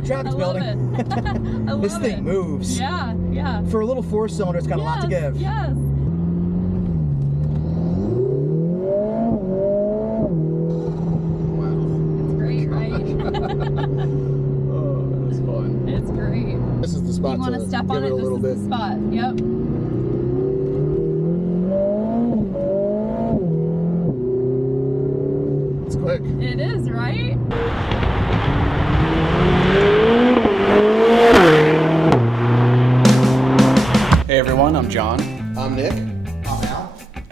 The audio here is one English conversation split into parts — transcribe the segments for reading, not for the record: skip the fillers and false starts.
Oh, traffic's building. I love This thing moves. Yeah, yeah. For a little 4-cylinder, it's got a lot to give. Yes. Oh, that's fun. It's great. This is the spot You want to step on it, this is the spot. Yep. It's quick. It is, right? Hey everyone, I'm John, I'm Nick.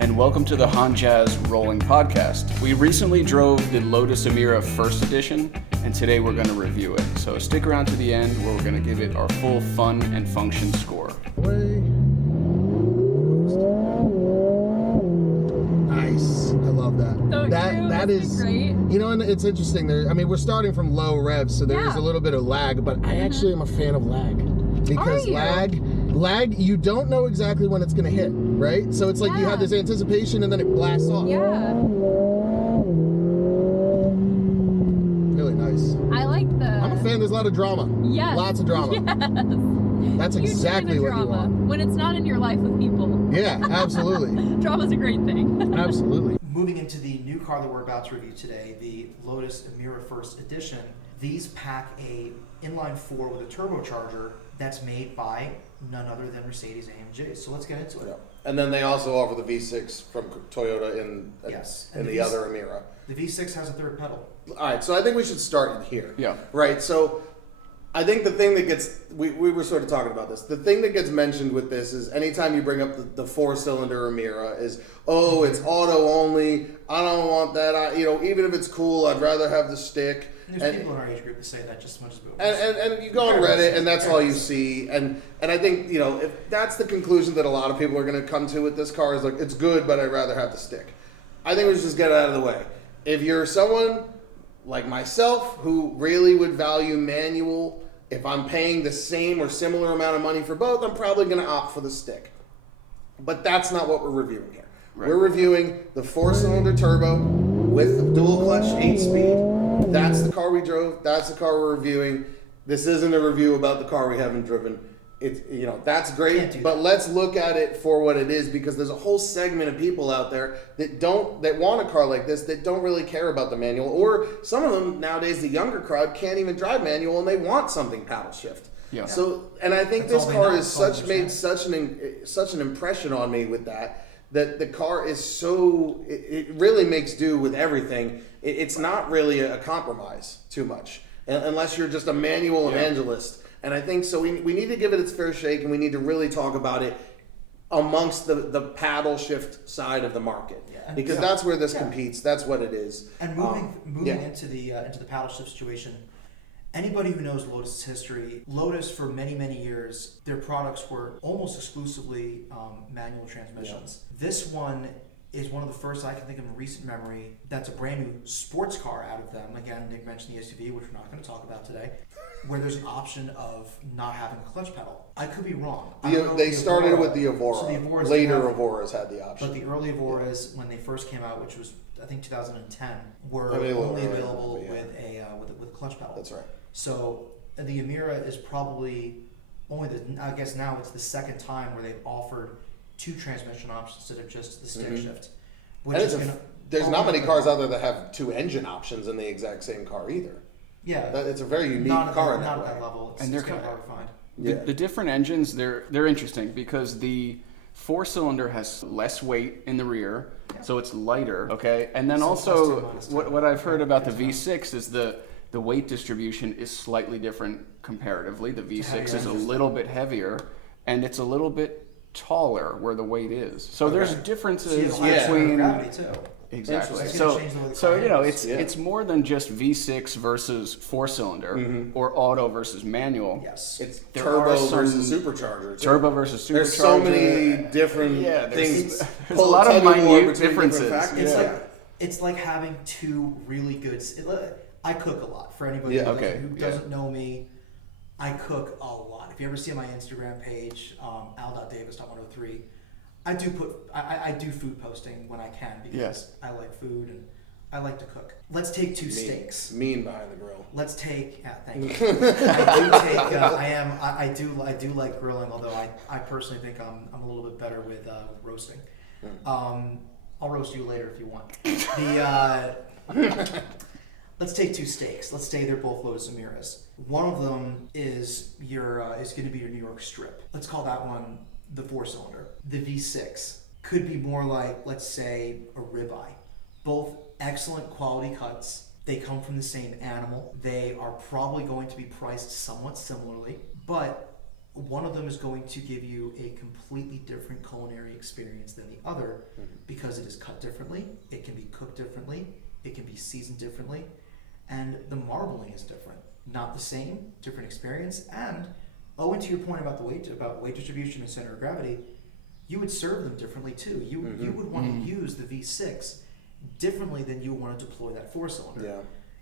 and welcome to the HonJazzz Rolling Podcast. We recently drove the Lotus Emira First Edition, and today we're going to review it. So stick around to the end where we're going to give it our full fun and function score. Nice. I love that. That is great. You know, and it's interesting. We're starting from low revs, so there's a little bit of lag, but I actually am a fan of lag. Because lag, you don't know exactly when it's going to hit, right? So it's like you have this anticipation and then it blasts off. Yeah. Really nice. I like I'm a fan. There's a lot of drama. Yes. Lots of drama. Yes. That's exactly what you want. When it's not in your life with people. Yeah, absolutely. Drama's a great thing. Absolutely. Moving into the new car that we're about to review today, the Lotus Emira First Edition. These pack a inline 4 with a turbocharger that's made by none other than Mercedes-AMG. So let's get into it. Yeah. And then they also offer the V6 from Toyota in the other Emira. The V6 has a third pedal. All right, so I think we should start here. Yeah. Right, so I think the thing that gets, we were sort of talking about this, the thing that gets mentioned with this is anytime you bring up the 4-cylinder Emira is, oh, it's auto only, I don't want that, even if it's cool, I'd rather have the stick. And there's people in our age group that say that just as much as boomers. And you go on Reddit and that's all you see, and I think, if that's the conclusion that a lot of people are going to come to with this car is like, it's good, but I'd rather have the stick. I think we should just get it out of the way. If you're someone like myself who really would value manual, if I'm paying the same or similar amount of money for both, I'm probably going to opt for the stick. But that's not what we're reviewing here. Right. We're reviewing the 4-cylinder turbo with the dual clutch 8-speed. That's the car we drove. That's the car we're reviewing. This isn't a review about the car we haven't driven. That's great, but let's look at it for what it is, because there's a whole segment of people out there that want a car like this that don't really care about the manual, or some of them nowadays, the younger crowd, can't even drive manual and they want something paddle shift. Yeah. So, and I think this car is made such an impression on me with that the car is so it really makes do with everything. It's not really a compromise too much unless you're just a manual evangelist. And I think so. We need to give it its fair shake, and we need to really talk about it amongst the paddle shift side of the market, because that's where this competes. That's what it is. And moving into the paddle shift situation, anybody who knows Lotus' history, Lotus for many years, their products were almost exclusively manual transmissions. Yeah. This one is one of the first I can think of in recent memory that's a brand new sports car out of them. Again, Nick mentioned the SUV, which we're not going to talk about today, where there's an option of not having a clutch pedal. I could be wrong. They started with the Evora. So later Evoras had the option. But the early Evoras, when they first came out, which was I think 2010, were only available with a clutch pedal. That's right. So the Emira is probably only I guess now it's the second time where they've offered 2 transmission options instead of just the stick shift. There's not many cars out there that have 2 engine options in the exact same car either. Yeah, it's a very unique car. Not at that level. And they're kind of hard to find. The different engines, they're interesting because the 4-cylinder has less weight in the rear, so it's lighter. Okay, and then also what I've heard about the V6 is the weight distribution is slightly different comparatively. The V6 is a little bit heavier, and it's a little bit taller where the weight is. So there's differences between gravity too. Exactly. It's more than just V6 versus 4-cylinder or auto versus manual. Yes, it's turbo versus supercharger. Turbo versus supercharger. There's so many different things. There's a lot of minute differences. It's like having 2 really good. I cook a lot. For anybody who doesn't know me, I cook a lot. If you ever see on my Instagram page, al.davis.103, I do food posting when I can because I like food and I like to cook. Let's take two steaks. Mean behind the grill. Let's take. Yeah, thank you. I do like grilling. Although I personally think I'm a little bit better with roasting. I'll roast you later if you want. Let's take two steaks. Let's say they're both Lotus Emiras. One of them is going to be your New York strip. Let's call that one the 4-cylinder. The V6 could be more like, let's say, a ribeye. Both excellent quality cuts. They come from the same animal. They are probably going to be priced somewhat similarly, but one of them is going to give you a completely different culinary experience than the other because it is cut differently, it can be cooked differently, it can be seasoned differently, and the marbling is different. Not the same, different experience, and owing to your point about weight distribution and center of gravity, you would serve them differently too. You would want to use the V6 differently than you want to deploy that 4-cylinder. Yeah.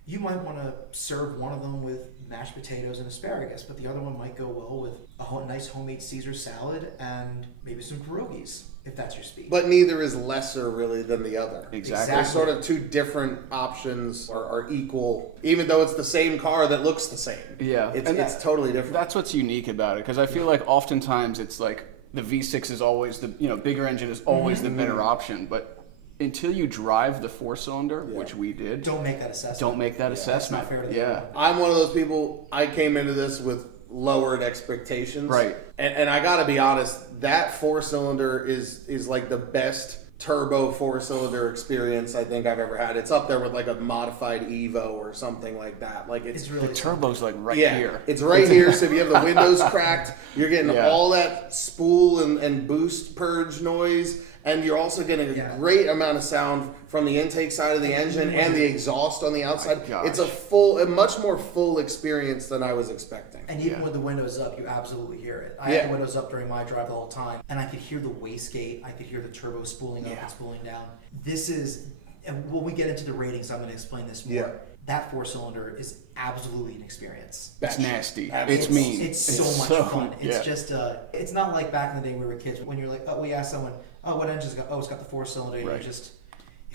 You might want to serve one of them with mashed potatoes and asparagus, but the other one might go well with a nice homemade Caesar salad and maybe some pierogies, if that's your speed. But neither is lesser really than the other. Exactly. They're sort of two different options are equal, even though it's the same car that looks the same. Yeah. It's totally different. That's what's unique about it, because I feel like oftentimes it's like the V6 is always the bigger engine is always the better option, but until you drive the 4-cylinder, which we did, don't make that assessment. Assessment. That's not fair to the other. I'm one of those people, I came into this with lowered expectations. Right. And I gotta be honest, that 4-cylinder is like the best turbo 4-cylinder experience I think I've ever had. It's up there with like a modified Evo or something like that. Like it's really the turbo's like right here. It's right here, so if you have the windows cracked, you're getting all that spool and boost purge noise. And you're also getting a great amount of sound from the intake side of the engine and the exhaust on the outside. It's a much more full experience than I was expecting. And even with the windows up, you absolutely hear it. I had the windows up during my drive the whole time, and I could hear the wastegate. I could hear the turbo spooling up and spooling down. This is, and when we get into the ratings, I'm going to explain this more. Yeah. That 4-cylinder is absolutely an experience. It's nasty. Absolutely. It's mean. It's so much fun. It's just, it's not like back in the day when we were kids when you're like, we asked someone, what engine's got? Oh, it's got the 4-cylinder. Right. You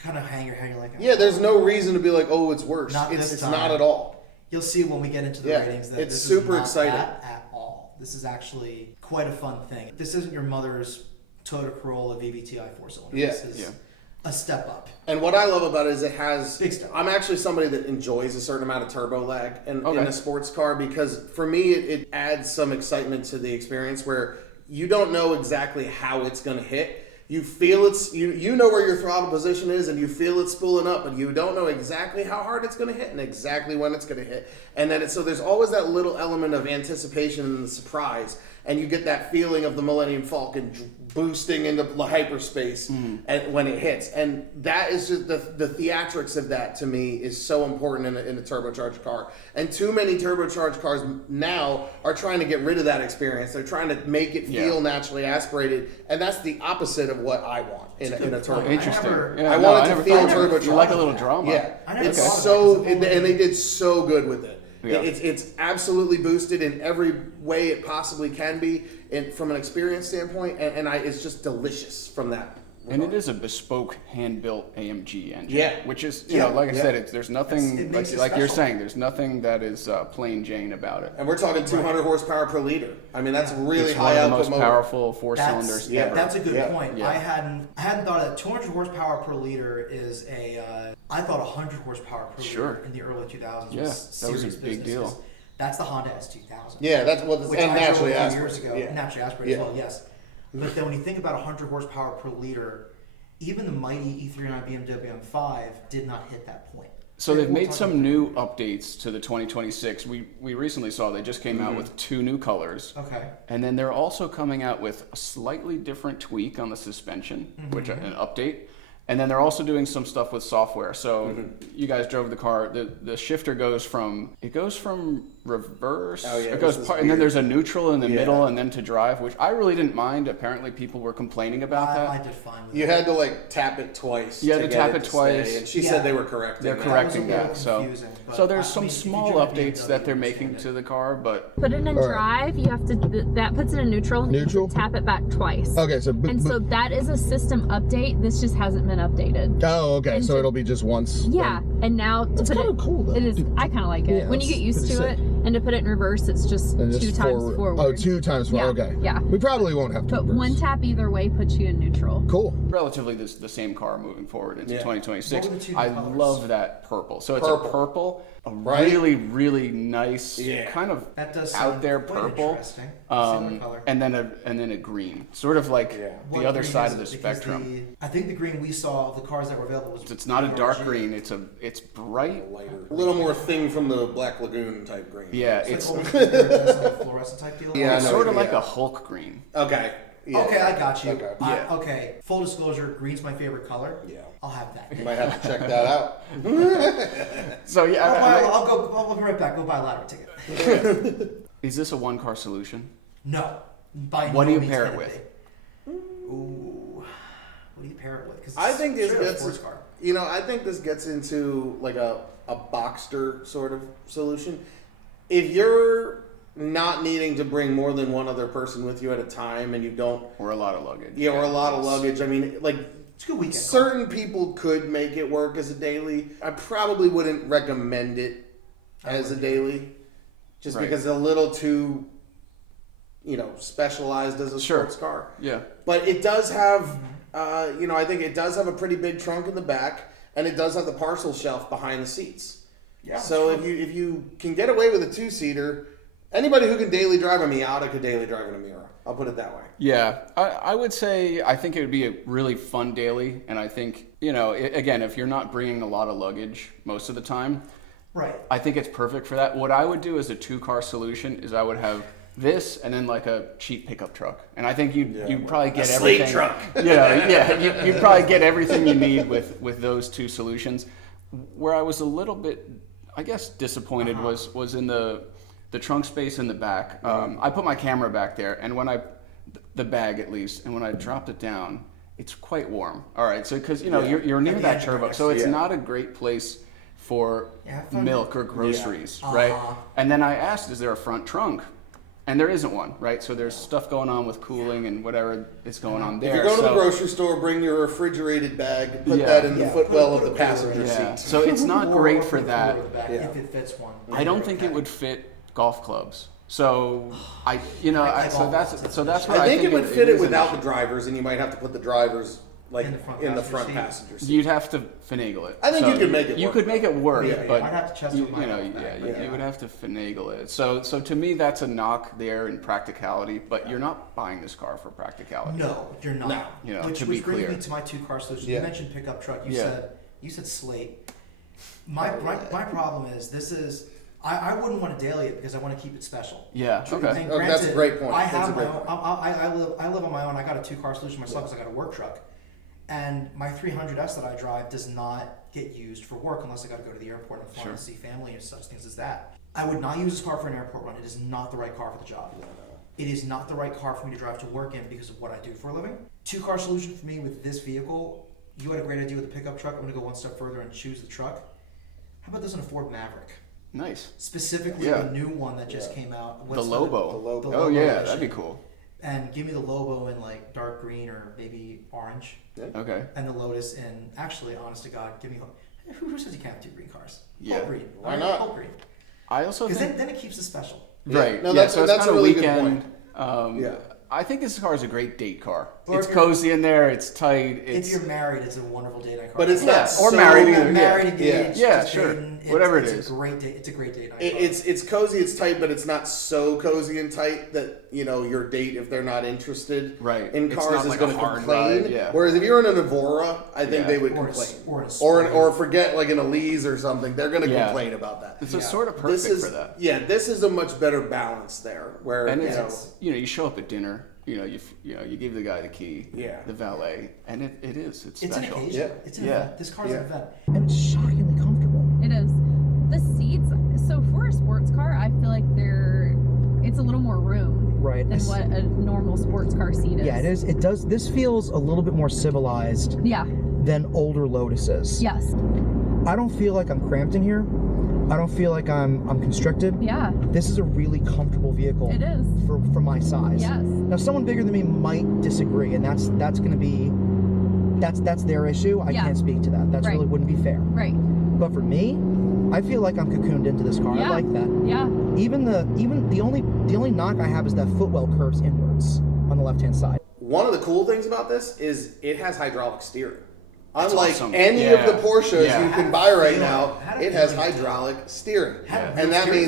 kind of hang your head. You're like, there's no reason to be like, it's worse. It's not at all. You'll see when we get into the ratings that it's this super is not exciting that at all. This is actually quite a fun thing. This isn't your mother's Toyota Corolla VVTi 4-cylinder. This is a step up. And what I love about it is it has big step. I'm actually somebody that enjoys a certain amount of turbo lag in a sports car, because for me it adds some excitement to the experience where you don't know exactly how it's going to hit. You feel you know where your throttle position is and you feel it spooling up, but you don't know exactly how hard it's going to hit and exactly when it's going to hit. And then so there's always that little element of anticipation and surprise, and you get that feeling of the Millennium Falcon boosting into hyperspace and when it hits. And that is just the theatrics of that, to me, is so important in a turbocharged car. And too many turbocharged cars now are trying to get rid of that experience. They're trying to make it feel naturally aspirated, and that's the opposite of what I want in a turbo. Interesting. I want it to feel turbocharged. You like a little drama. Yeah, it's and they did so good with it. Yeah. It's absolutely boosted in every way it possibly can be, from an experience standpoint, and it's just delicious from that. And it is a bespoke, hand-built AMG engine, which is, like I said, there's nothing, like you're saying, there's nothing that is plain Jane about it. And we're talking 200 horsepower per liter. I mean, that's really it's high output. One of the most motor. powerful 4-cylinders ever. That's a good point. Yeah. I hadn't thought of that. 200 horsepower per liter is I thought 100 horsepower per liter in the early 2000s. Yeah, that was a big deal. That's the Honda S2000. Yeah, that's what which and I naturally drove a aspirated. few years ago. Naturally aspirated as well, yes. But then when you think about 100 horsepower per liter, even the mighty E39 BMW M5 did not hit that point. So they've made some new updates to the 2026. We recently saw they just came out with 2 new colors. Okay. And then they're also coming out with a slightly different tweak on the suspension, which an update. And then they're also doing some stuff with software. So you guys drove the car. The shifter goes from reverse. Oh, yeah, It goes this is and then weird. there's a neutral in the Yeah. middle, and then to drive, which I really didn't mind. Apparently, people were complaining about I that. did fine with You it. had to like tap it twice. You had to to get tap it it to twice. stay, and she Yeah. said they were correcting. They're that. correcting That was a that. little So, confusing, but so there's I some mean, if you small drive updates BMW, that they're you making understand to it. the car, but Put it in All right. drive. You have to. That puts it in neutral. You have to Neutral? tap it back twice. Okay, so And so that is a system update. This just hasn't been updated. oh, okay, and so to- it'll be just once. Yeah, and now to That's put kind it. of cool though. It is. I kind of like it. Yeah, When you get that's used to pretty it, sick. and to put it in reverse, it's just And just 2 times forward. Oh, 2 times forward. Yeah, Okay. yeah. We probably won't have to. But one tap either way puts you in neutral. Cool. relatively the same car moving forward into Yeah. 2026. What were the two I colors? love that purple. So it's Purple. a purple, a Right? really, really nice, Yeah. kind of That does out sound there quite purple. interesting. Similar color. And then a green, sort of like Yeah. the What other green side is of the it? Because spectrum. I think the green we saw of the cars that were available was. It's not a dark RG. green. It's bright. Lighter. A little more thing from the Black Lagoon type green. Yeah, It's it's like almost like a fluorescent type deal. Yeah, I it's know sort what of you like mean. a Hulk green. Okay. Yeah. Okay, I got you. Okay. Yeah. Okay, full disclosure, green's my favorite color. Yeah. I'll have that. You might have to check that out. So yeah, I'll go right back. Go buy a lottery ticket. is this a one-car solution? No. By What no do you means pair it can with? be. Ooh. What do you pair it with? 'Cause I it's think this straight up gets, sports car. you know, I think this gets into like a Boxster sort of solution. If you're not needing to bring more than one other person with you at a time, and you don't, Or a lot of luggage? yeah, or a lot of luggage. I mean, like It's a good weekend. car. certain people could make it work as a daily. I probably wouldn't recommend it as a daily, just Right. because it's a little too, you know, specialized as a Sure. sports car. Yeah. But it does have, you know, I think it does have a pretty big trunk in the back, and it does have the parcel shelf behind the seats. Yeah, So sure. if you can get away with a 2-seater, anybody who can daily drive a Miata could daily drive an Emira. I'll put it that way. Yeah, I would say I think it would be a really fun daily, and I think, you know, again, if you're not bringing a lot of luggage most of the time, Right. I think it's perfect for that. What I would do as a 2-car solution is I would have this and then like a cheap pickup truck, and I think you'd probably get A slate everything. truck. You'd probably get everything you need with those 2 solutions. Where I was a little bit, I guess, disappointed was in the trunk space in the back. I put my camera back there, and when the bag at least, and when I dropped it down, it's quite warm. All right, so because you know Yeah. you're near At the that edge of turbo, it, so it's yeah. not a great place for Yeah, fun. milk or groceries, Yeah. right? Uh-huh. And then I asked, is there a front trunk? And there isn't one, right? So there's stuff going on with cooling and whatever is going on there. If you're going to the So- grocery store, bring your refrigerated bag and put Yeah. that in the Yeah, footwell put of a the cooler passenger in Yeah. seat. So it's not Or great put for a cooler that. in the back Yeah. If it fits one. I don't think it would fit golf clubs. So I that's where I think it would fit it is an without issue. the drivers, and you might have to put the drivers like In the front in the passenger front seat. passenger seat. You'd have to finagle it. I think you could make it You work. could make it work, Yeah. but I'd have to test you, with my you know, own yeah, back, you, yeah. you would have to finagle it. So to me, that's a knock there in practicality. But you're not buying this car for practicality. No, you're not. No. You know, which to be brings clear. me to my 2-car solution. Yeah. You mentioned pickup truck. Yeah. You said slate. My problem is this is I wouldn't want to daily it because I want to keep it special. Yeah. Okay. And Oh, that's a great point. I That's a have my great own. point. I live on my own. I got a 2-car solution myself because I got a work truck, and my 300S that I drive does not get used for work unless I got to go to the airport and fly Sure. and see family and such things as that. I would not use this car for an airport run. It is not the right car for the job. It is not the right car for me to drive to work in because of what I do for a living. 2-car solution for me with this vehicle. You had a great idea with the pickup truck. I'm going to go one step further and choose the truck. How about this in a Ford Maverick? Nice. Specifically, Yeah. the new one that just came out. The Lobo. The Lobo. Oh Lobo yeah, edition. that'd be cool. And give me the Lobo in like dark green or maybe orange, Okay. and the Lotus in actually, honest to God, give me. Who says you can't have 2 green cars? Yeah. All green. Why not? All green. I also Because think then it keeps it special. right. No, yeah, that's- so it's that's kind a of really good weekend. point. Yeah. I think this car is a great date car. Or It's if you're- cozy in there. It's tight. If It's you're married, it's a wonderful date night car. But it's Yeah, not or so, married either. Married, Yeah. engaged, Yeah, just sure. dating, Whatever it it's is. a great date. It's a great date night car. It's cozy, it's tight, but it's not so cozy and tight that, you know, your date, if they're not interested Right. in It's cars, not is like going a to hard complain. ride, yeah. Whereas if you're in an Evora, I think Yeah. they would Or a- complain. or a or Sport. forget like an Elise or something. They're going to Yeah. complain about that. it's Yeah. sort of This perfect is for that. yeah. This is a much better balance there, where And you it's, know. you know, you show up at dinner. You give the guy the key. Yeah. The valet, and it is. It's It's an special. occasion. Yeah. It's an Yeah. event. This car's Yeah. an event. And it's shockingly comfortable. It is. The seats. So for a sports sports car, I feel like it's a little more room Right. than what a normal sports car seat is. Yeah, it is. It does. This feels a little bit more civilized Yeah. than older Lotuses. Yes. I don't feel like I'm cramped in here. I don't feel like I'm constricted. Yeah. This is a really comfortable vehicle. It is. For my size. Yes. Now, someone bigger than me might disagree, and that's going to be that's their issue. I Yeah. can't speak to that. That Right. really wouldn't be fair. Right. But for me, I feel like I'm cocooned into this car. Yeah. I like that. Yeah. Even the only knock I have is that footwell curves inwards on the left hand side. One of the cool things about this is it has hydraulic steering. That's Unlike awesome. any Yeah. of the Porsches Yeah. you can buy right Feel. now, Had a it has feeling. hydraulic steering. Had a And real that steering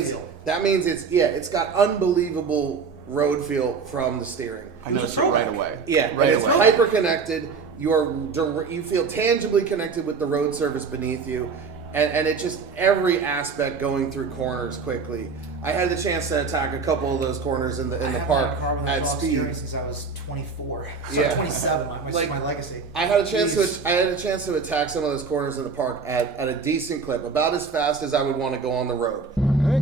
means feel. it's got unbelievable road feel from the steering. I noticed it right throwback. away. Yeah, right and it's away. hyper connected. You feel tangibly connected with the road surface beneath you, and it just every aspect going through corners quickly. I had the chance to attack a couple of those corners in the park at speed. Since I was 24. Yeah. 27. Like, my legacy. I had a chance Jeez. to attack some of those corners in the park at a decent clip, about as fast as I would want to go on the road. All right.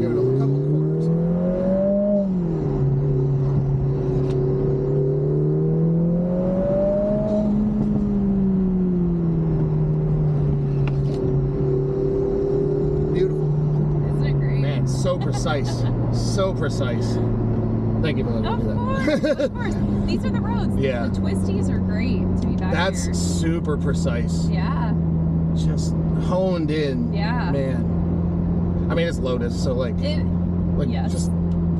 Give it a couple quarters. Beautiful. Isn't it great? Man, so precise. So precise. Thank you for letting Of me do course, that. of course. These are the roads. Yeah. The twisties are great to be back That's here. super precise. Yeah. Just honed in. Yeah. Man. I mean, it's Lotus, so like Yes. just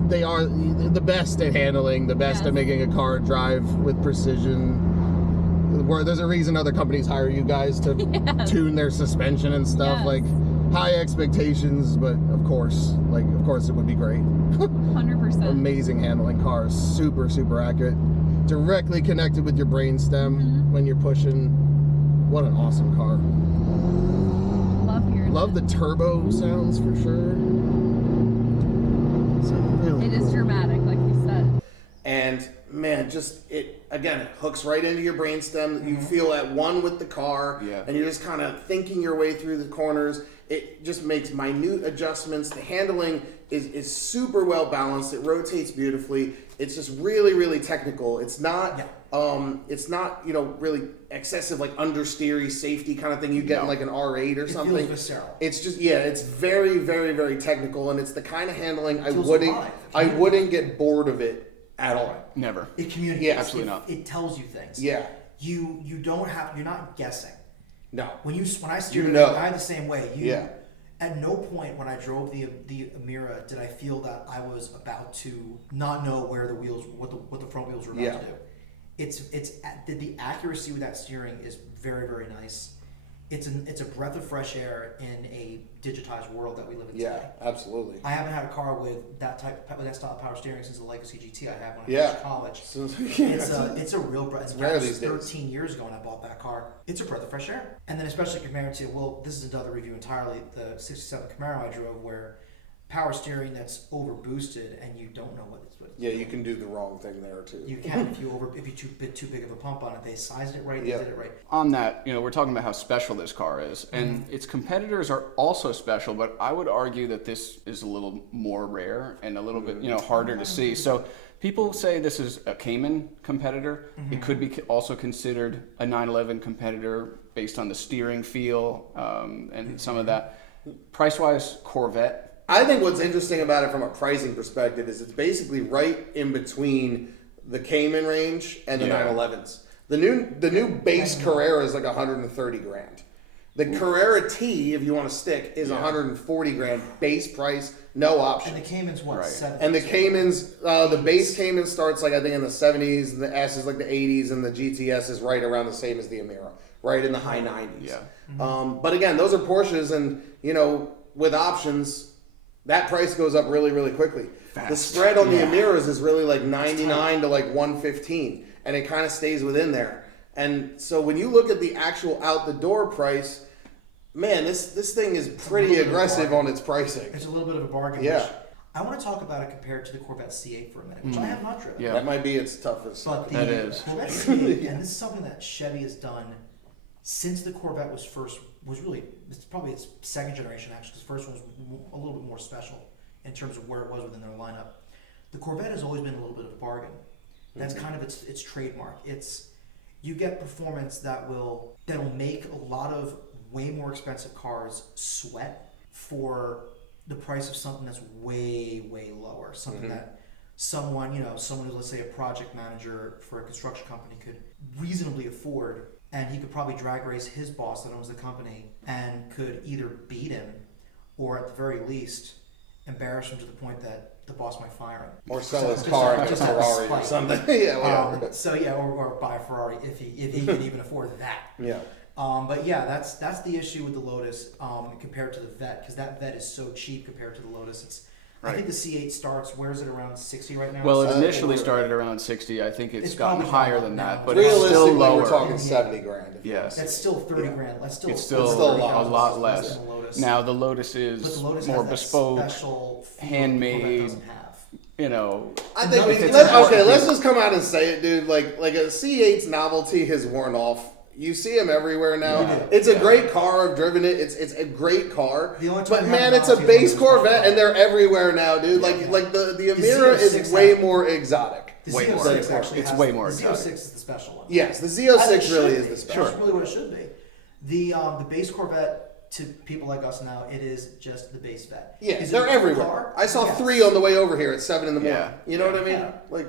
they are the best at handling, the best Yes. at making a car drive with precision. Where there's a reason other companies hire you guys to tune their suspension and stuff. Yes. Like high expectations, but of course it would be great. 100%. Amazing handling cars, super accurate, directly connected with your brainstem when you're pushing. What an awesome car. Love hearing Love it. the turbo sounds for sure. It's really It is cool. dramatic, like you said. And man, it hooks right into your brainstem. You feel at one with the car, Yeah. and you're just kind of thinking your way through the corners. It just makes minute adjustments. The handling is super well balanced. It rotates beautifully. It's just really technical. It's not really excessive like understeery safety kind of thing you get in like an R8 or something. feels visceral. It's just it's very technical, and it's the kind of handling I feels wouldn't alive. wouldn't get bored of it at all. Never. It communicates. Yeah, absolutely not. It tells you things. Yeah. You don't have. You're not guessing. No. When I steered You it, know. I had the same way. Yeah. At no point when I drove the Emira did I feel that I was about to not know where the wheels, what the front wheels were about to do. The accuracy with that steering is very nice. It's a breath of fresh air in a digitized world that we live in Yeah, today. absolutely. I haven't had a car with that style of power steering since the Legacy GT I had when I Yeah. finished college. So, It's a real breath. It's rare these days. 13 years ago when I bought that car. It's a breath of fresh air. And then especially compared to, this is another review entirely, the 67 Camaro I drove where power steering that's over boosted and you don't know what it's yeah, you can do the wrong thing there too. You can if you too big of a pump on it. They sized it right, they did it right. On that, we're talking about how special this car is, and its competitors are also special, but I would argue that this is a little more rare and a little bit, harder to see. So people say this is a Cayman competitor. It could be also considered a 911 competitor based on the steering feel and some of that. Price-wise, Corvette. I think what's interesting about it from a pricing perspective is it's basically right in between the Cayman range and the 911s. The new base Carrera is like 130 grand. The Carrera T, if you want to stick, is 140 grand base price, no option. And the Cayman's what, Right. 7? And the Caymans, the base Cayman starts like I think in the 70s, and the S is like the 80s, and the GTS is right around the same as the Emira, right in the high 90s. Yeah. But again, those are Porsches, and with options, that price goes up really quickly. Fast. The spread on the Emiras is really like 99 to like 115, and it kind of stays within there. And so when you look at the actual out the door price, man, this thing is pretty aggressive on its pricing. It's a little bit of a bargain. Yeah. Which I want to talk about it compared to the Corvette C8 for a minute, which I have not driven. Yeah. That might be its toughest. But the That is. Corvette C8, and this is something that Chevy has done since the Corvette was it's probably its second generation actually, because the first one was a little bit more special in terms of where it was within their lineup. The Corvette has always been a little bit of a bargain. That's kind of its trademark. You get performance that'll make a lot of way more expensive cars sweat for the price of something that's way, way lower. Something that someone who's, let's say, a project manager for a construction company could reasonably afford, and he could probably drag race his boss that owns the company and could either beat him or at the very least embarrass him to the point that the boss might fire him. Or sell his car and get a Ferrari or something. Yeah, whatever. Or buy a Ferrari if he could even afford that. Yeah. But yeah, that's the issue with the Lotus compared to the Vet, because that Vet is so cheap compared to the Lotus. I think the C8 starts, where is it, around 60 right now? Well, it initially started around 60. I think it's gotten higher than that, but realistically, it's still lower. we're talking 70 grand. Yes. That's still 30 grand. That's still, it's still a lot less. Now the Lotus is more bespoke, handmade. I think let's just come out and say it, dude. Like a C8's novelty has worn off. You see them everywhere now. It's a great car. I've driven it. It's a great car. But man, it's a base Corvette, and they're everywhere now, dude. Like the Emira is way more exotic. Way more. It's way more exotic. The Z06 is the special one. Yes, the Z06 really is the special. That's really what it should be. The base Corvette, to people like us now, it is just the base Vet. Yeah, they're everywhere. I saw 3 on the way over here at 7 in the morning. You know what I mean? Yeah. They're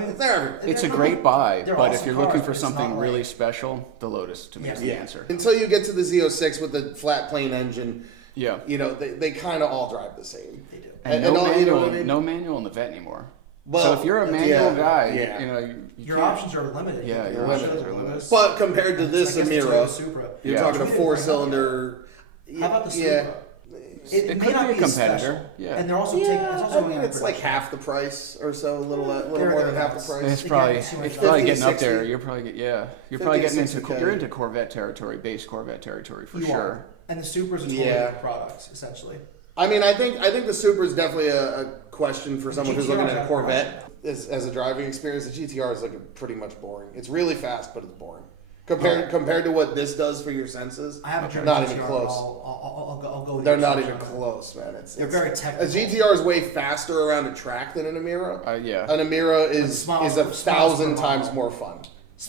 everywhere. It's a great buy, but awesome if you're looking for cars, something really special, the Lotus to me is the answer. Until you get to the Z06 with the flat plane engine, they kind of all drive the same. They do. And no manual in the Vet anymore. Well, so if you're a manual guy, your options are limited. Yeah, your options are limited. But compared to this Emira, you're talking a 4-cylinder. How about the Supra? It may not be a competitor. And they're also taking. It's like half the price or so, a little more than half the price. It's probably getting up there. You're probably getting into Corvette territory, base Corvette territory for sure. And the Supra is a totally different product, essentially. I mean, I think the Supra is definitely a question for someone who's looking at a Corvette as a driving experience. The GTR is pretty much boring. It's really fast, but it's boring. Compared to what this does for your senses, I haven't driven not GTR, even close. I'll go with They're not even close, man. They're very technical. A GTR is way faster around a track than an Emira. An Emira is 1,000 times more fun.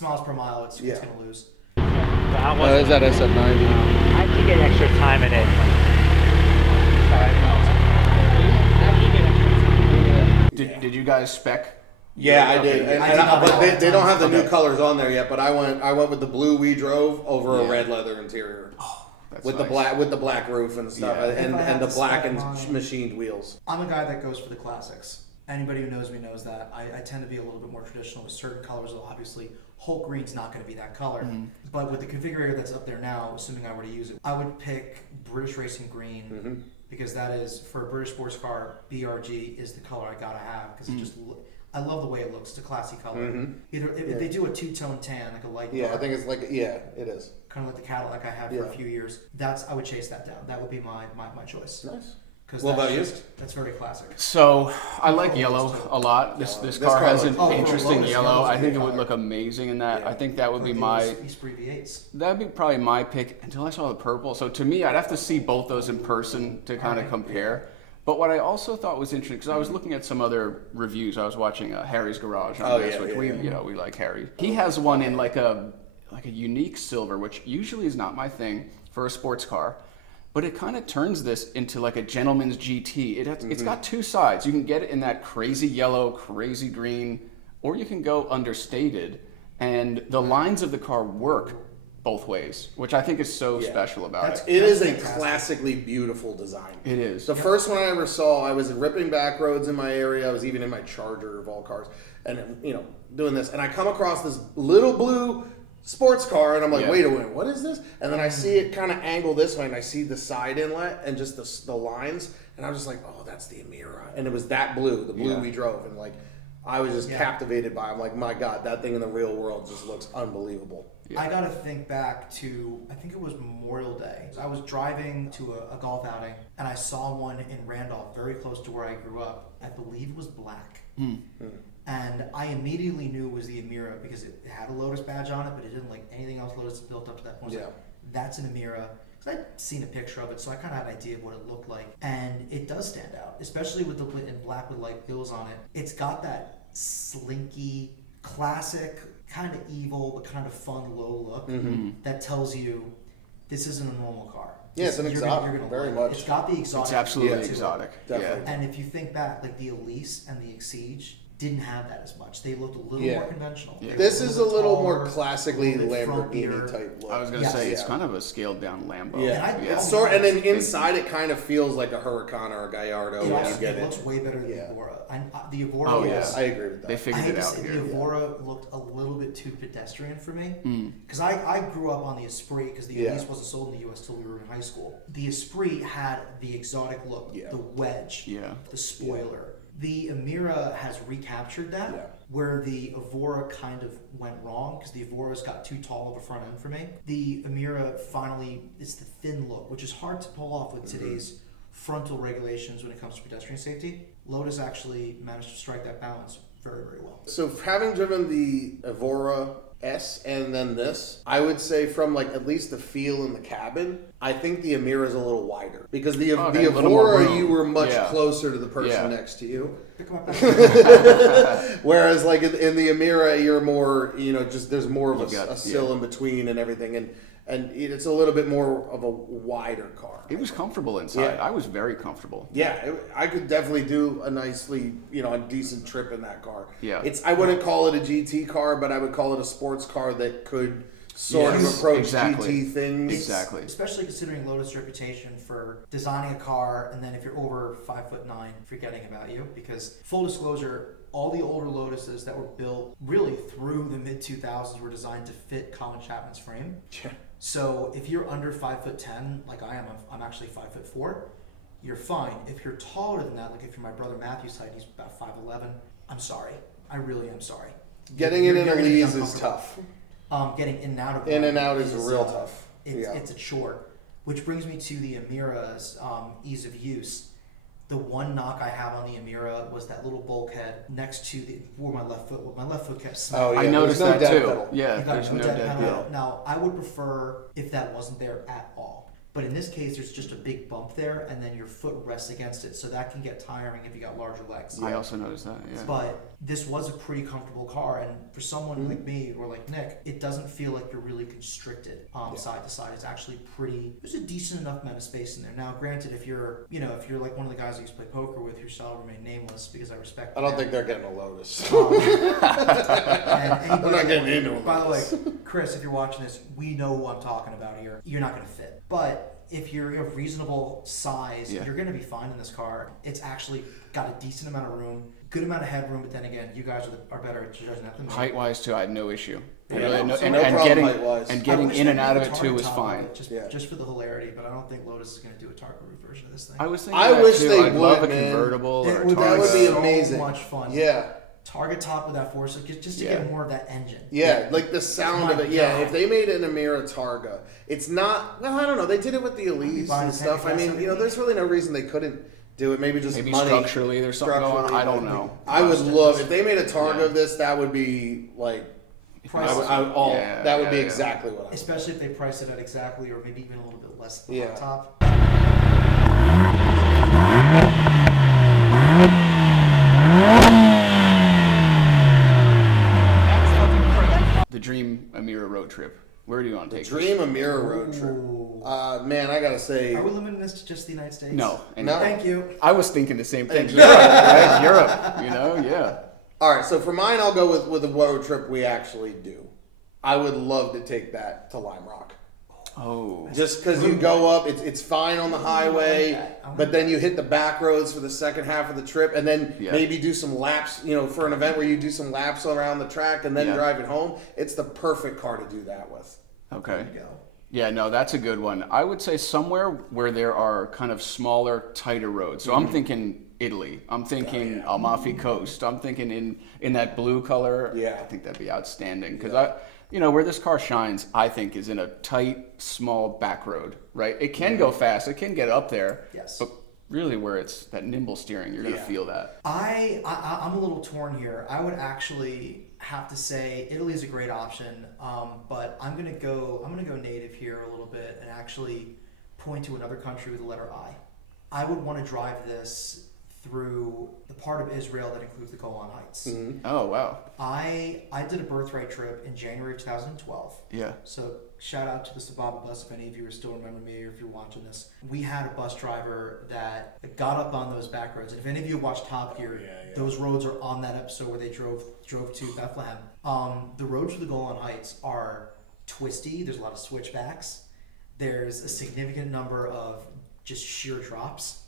Miles per mile, it's going to lose. Is that SF90? I have to get extra time in it. Did you guys spec? Yeah, I did. But they don't have the new colors on there yet. But I went with the blue we drove over a red leather interior. With nice. the black roof and stuff, and the black and machined wheels. I'm a guy that goes for the classics. Anybody who knows me knows that I tend to be a little bit more traditional with certain colors. Obviously, Hulk green's not going to be that color, but with the configurator that's up there now, assuming I were to use it, I would pick British Racing Green because that is, for a British sports car, BRG is the color I gotta have because it just. I love the way it looks. It's a classy color. Either if they do a two-tone tan, like a light dark, I think it's it is. Kind of like the Cadillac I had for a few years. I would chase that down. That would be my choice. Nice. What about you? That's very classic. So I like yellow a lot. This car has an interesting yellow. I think it would look amazing in that. I think that would be that'd be probably my pick until I saw the purple. So to me, I'd have to see both those in person to kind of compare. But what I also thought was interesting, because I was looking at some other reviews. I was watching Harry's Garage on this, which we like Harry. He has one in like a unique silver, which usually is not my thing for a sports car. But it kind of turns this into like a gentleman's GT. It's got two sides. You can get it in that crazy yellow, crazy green, or you can go understated. And the lines of the car work both ways, which I think is so special about it. It is a classically beautiful design. It is. The first one I ever saw, I was ripping back roads in my area. I was even in my Charger of all cars, and doing this, and I come across this little blue sports car, and I'm like, wait a minute, what is this? And then I see it kind of angle this way, and I see the side inlet and just the lines, and I was just like, oh, that's the Emira, and it was that blue, the blue we drove, and I was just captivated by it. I'm like, my God, that thing in the real world just looks unbelievable. Yeah. I gotta think back to, I think it was Memorial Day. I was driving to a golf outing, and I saw one in Randolph, very close to where I grew up. I believe it was black. And I immediately knew it was the Emira because it had a Lotus badge on it, but it didn't like anything else Lotus built up to that point. That's an Emira. because I'd seen a picture of it, so I kind of had an idea of what it looked like. And it does stand out, especially with the in black with light wheels on it. It's got that slinky, classic, kind of evil, but kind of fun, low look that tells you this isn't a normal car. Yeah, it's an exotic, very much. It's got the exotic. It's absolutely to it. exotic. Definitely. Yeah. And if you think back, like the Elise and the Exige didn't have that as much. They looked a little Yeah. more conventional. Yeah. They This were is a little more taller, classically a little bit Lamborghini frumpier. type look. I was gonna Yes. say it's Yeah. kind of a scaled down Lambo. Yeah, And I- it's sort, and then inside it kind of feels like a Huracan or a Gallardo It, when also, you get it it. looks way better than Yeah. the Evora. The Evora Oh, was, yeah. I agree with They that. I figured hate it to out say here. the Evora looked a little bit too pedestrian for me. Because I grew up on the Esprit because the Yeah. Elise wasn't sold in the US till we were in high school. The Esprit had the exotic look, Yeah. the wedge, Yeah. the spoiler. The Emira has recaptured that, Yeah. where the Evora kind of went wrong because the Evora's got too tall of a front end for me. The Emira finally, it's the thin look, which is hard to pull off with today's frontal regulations when it comes to pedestrian safety. Lotus actually managed to strike that balance very, very well. So having driven the Evora S and then this, I would say from like at least the feel in the cabin, I think the Emira is a little wider because the Okay, a little more Evora room. you were much Yeah. closer to the person Yeah. next to you. Pick 'em up Whereas like in the Emira you're more, just there's more of You a, got- a sill in between and everything, and it's a little bit more of a wider car. It was comfortable inside. Yeah. I was very comfortable. Yeah, I could definitely do a nicely, a decent trip in that car. Yeah. I wouldn't call it a GT car, but I would call it a sports car that could sort Yes, of approach exactly. GT things. Exactly. Especially considering Lotus' reputation for designing a car, and then if you're over 5'9", forgetting about you. Because full disclosure, all the older Lotuses that were built really through the mid 2000s were designed to fit Colin Chapman's frame. Yeah. So if you're under 5'10", like I am, I'm actually 5'4", you're fine. If you're taller than that, like if you're my brother Matthew's height, he's about 5'11", I'm sorry. I really am sorry. Getting You're in an gonna be Elise is uncomfortable. tough. Getting in and out of In one and out is real tough. It's a chore. Which brings me to the Emira's ease of use. The one knock I have on the Emira was that little bulkhead next to where my left foot was. My left foot kept smacking. Oh, yeah. I noticed there's no that dead too. pedal. Yeah, You got there's no dead dead pedal. pedal. Now, I would prefer if that wasn't there at all. But in this case, there's just a big bump there, and then your foot rests against it, so that can get tiring if you got larger legs. I also noticed that. Yeah. But this was a pretty comfortable car, and for someone like me or like Nick, it doesn't feel like you're really constricted side to side. It's actually there's a decent enough amount of space in there. Now, granted, if you're like one of the guys I used to play poker with, who shall remain nameless because I respect I don't them. think they're getting a Lotus. And anybody, I'm not getting into it. by the way, Chris, if you're watching this, we know who I'm talking about here. You're not going to fit. But if you're of reasonable size, Yeah. you're going to be fine in this car. It's actually got a decent amount of room, good amount of headroom, but then again, you guys are better at judging that than me. Height wise too, I had no issue. Yeah, Really had no, so and, no and problem getting height-wise. and I getting wish in they and out of made it a too target was top fine. of it, Yeah. just for the hilarity, but I don't think Lotus is going to do a target roof version of this thing. I was thinking I that wish too. they I'd love a would, man. convertible or a That would That would Targa. be so amazing. much fun. Yeah. Target top with that force, just to Yeah. get more of that engine. Yeah, like the sound My of it. Yeah, God. if they made an Emira Targa, it's not. Well, I don't know. They did it with the Elise buying and a stuff. I second mean, class every there's really no reason they couldn't do it. Maybe just Maybe money. structurally there's something going on. Structurally, I don't know. I would love if they made a Targa Yeah. of this. That would be like. Price, Yeah, that would be yeah. exactly what I would. especially if they price it at exactly or maybe even a little bit less than Yeah. the top. The dream Emira road trip. Where do you want to The take dream Emira road trip. Ooh. Man, I gotta say. Are we limiting this to just the United States? No. And No. Thank you. I was thinking the same thing. Europe, right? Europe, yeah. All right, so for mine, I'll go with a road trip we actually do. I would love to take that to Lime Rock. Oh. Just because you go up, it's fine on the highway, but then you hit the back roads for the second half of the trip, and then Yeah. maybe do some laps, for an event where you do some laps around the track and then Yeah. drive it home. It's the perfect car to do that with. Okay. Go. Yeah, no, that's a good one. I would say somewhere where there are kind of smaller, tighter roads. So I'm thinking Italy. I'm thinking Amalfi Coast. I'm thinking in that blue color. Yeah. I think that'd be outstanding because where this car shines, I think, is in a tight, small back road. Right? It can go fast. It can get up there. Yes. But really, where it's that nimble steering, you're gonna Yeah. feel that. I'm a little torn here. I would actually have to say Italy is a great option, but I'm gonna go native here a little bit and actually point to another country with the letter I would want to drive this through the part of Israel that includes the Golan Heights. Mm-hmm. Oh, wow. I did a birthright trip in January of 2012. Yeah. So shout out to the Suburban bus if any of you are still remember me or if you're watching this. We had a bus driver that got up on those back roads. And if any of you watched Top Gear, those roads are on that episode where they drove to Bethlehem. The roads to the Golan Heights are twisty. There's a lot of switchbacks. There's a significant number of just sheer drops.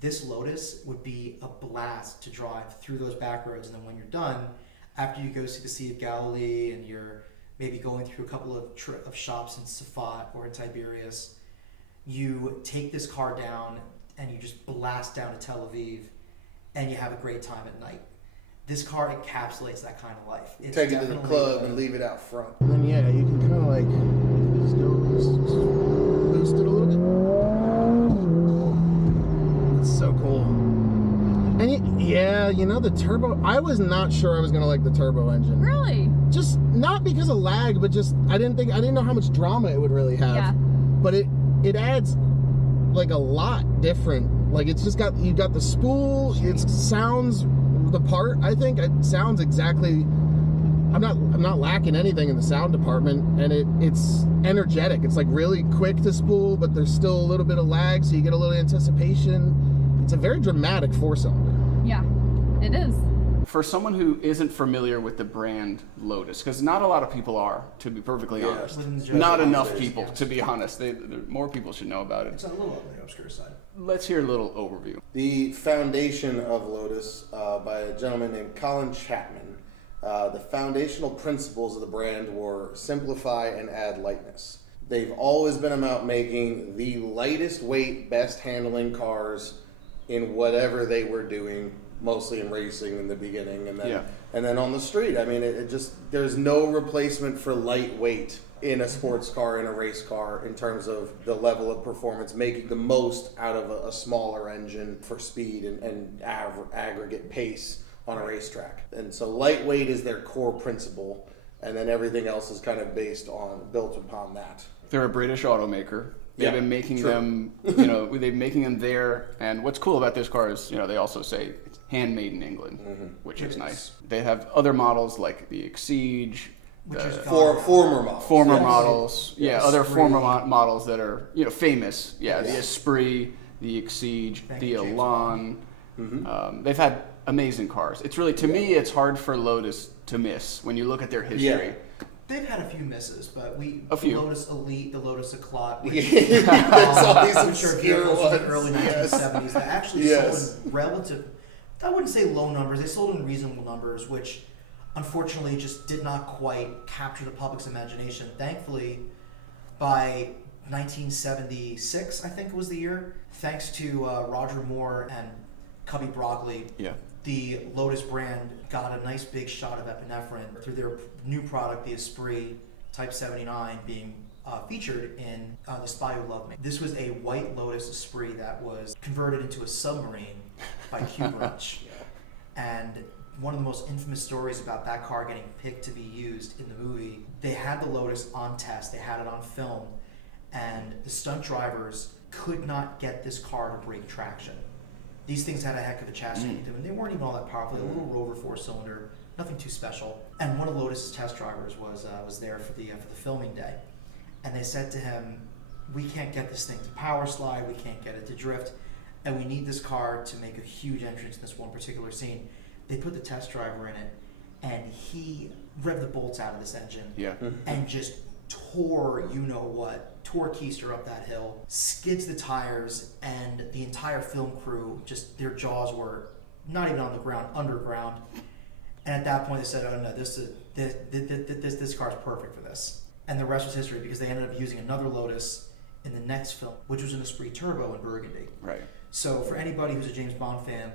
This Lotus would be a blast to drive through those back roads, and then when you're done, after you go see the Sea of Galilee and you're maybe going through a couple of shops in Safat or in Tiberias, you take this car down and you just blast down to Tel Aviv, and you have a great time at night. This car encapsulates that kind of life. It's Take it to the club and leave it out front. And then you can kind of like just boost it a little bit. It's so cool. And the turbo. I was not sure I was gonna like the turbo engine. Really? Just not because of lag, but just I didn't know how much drama it would really have. Yeah. But it adds like a lot different. Like it's just you got the spool. It sounds the part. I think it sounds exactly. I'm not lacking anything in the sound department, and it's energetic. It's like really quick to spool, but there's still a little bit of lag, so you get a little anticipation. It's a very dramatic 4-cylinder. Yeah, it is. For someone who isn't familiar with the brand Lotus, because not a lot of people are, to be perfectly honest. Not enough people, to be honest. More people should know about it. It's a little on the obscure side. Let's hear a little overview. The foundation of Lotus by a gentleman named Colin Chapman. The foundational principles of the brand were simplify and add lightness. They've always been about making the lightest weight, best handling cars in whatever they were doing, mostly in racing in the beginning, and then on the street. I mean, it just there's no replacement for lightweight in a sports car, in a race car, in terms of the level of performance, making the most out of a smaller engine for speed and aggregate pace on a racetrack. And so lightweight is their core principle, and then everything else is kind of built upon that. They're a British automaker. They've been making them, they've been making them there. And what's cool about this car is, they also say it's handmade in England, which is nice. They have other models like the Exige, Former models. Other former models that are, famous. The Esprit, the Exige, the Elan. They've had amazing cars. It's really, to me, it's hard for Lotus to miss when you look at their history. Yeah. They've had a few misses, but the Lotus Elite, the Lotus Eclat, which I'm sure if you're from the early 1970s, that actually sold in relative, I wouldn't say low numbers, they sold in reasonable numbers, which unfortunately just did not quite capture the public's imagination. Thankfully, by 1976, I think was the year, thanks to Roger Moore and Cubby Broccoli, the Lotus brand got a nice big shot of epinephrine through their new product, the Esprit Type 79, being featured in The Spy Who Loved Me. This was a white Lotus Esprit that was converted into a submarine by Q Brunch. And one of the most infamous stories about that car getting picked to be used in the movie, they had the Lotus on test, they had it on film, and the stunt drivers could not get this car to break traction. These things had a heck of a chassis to them, and they weren't even all that powerful. They were a little Rover 4-cylinder, nothing too special. And one of Lotus's test drivers was there for the filming day, and they said to him, "We can't get this thing to power slide. We can't get it to drift, and we need this car to make a huge entrance in this one particular scene." They put the test driver in it, and he revved the bolts out of this engine, and just tore Keister up that hill, skids the tires, and the entire film crew, just their jaws were not even on the ground, underground. And at that point they said, "Oh no, this car's perfect for this." And the rest was history, because they ended up using another Lotus in the next film, which was an Esprit Turbo in Burgundy. Right. So for anybody who's a James Bond fan,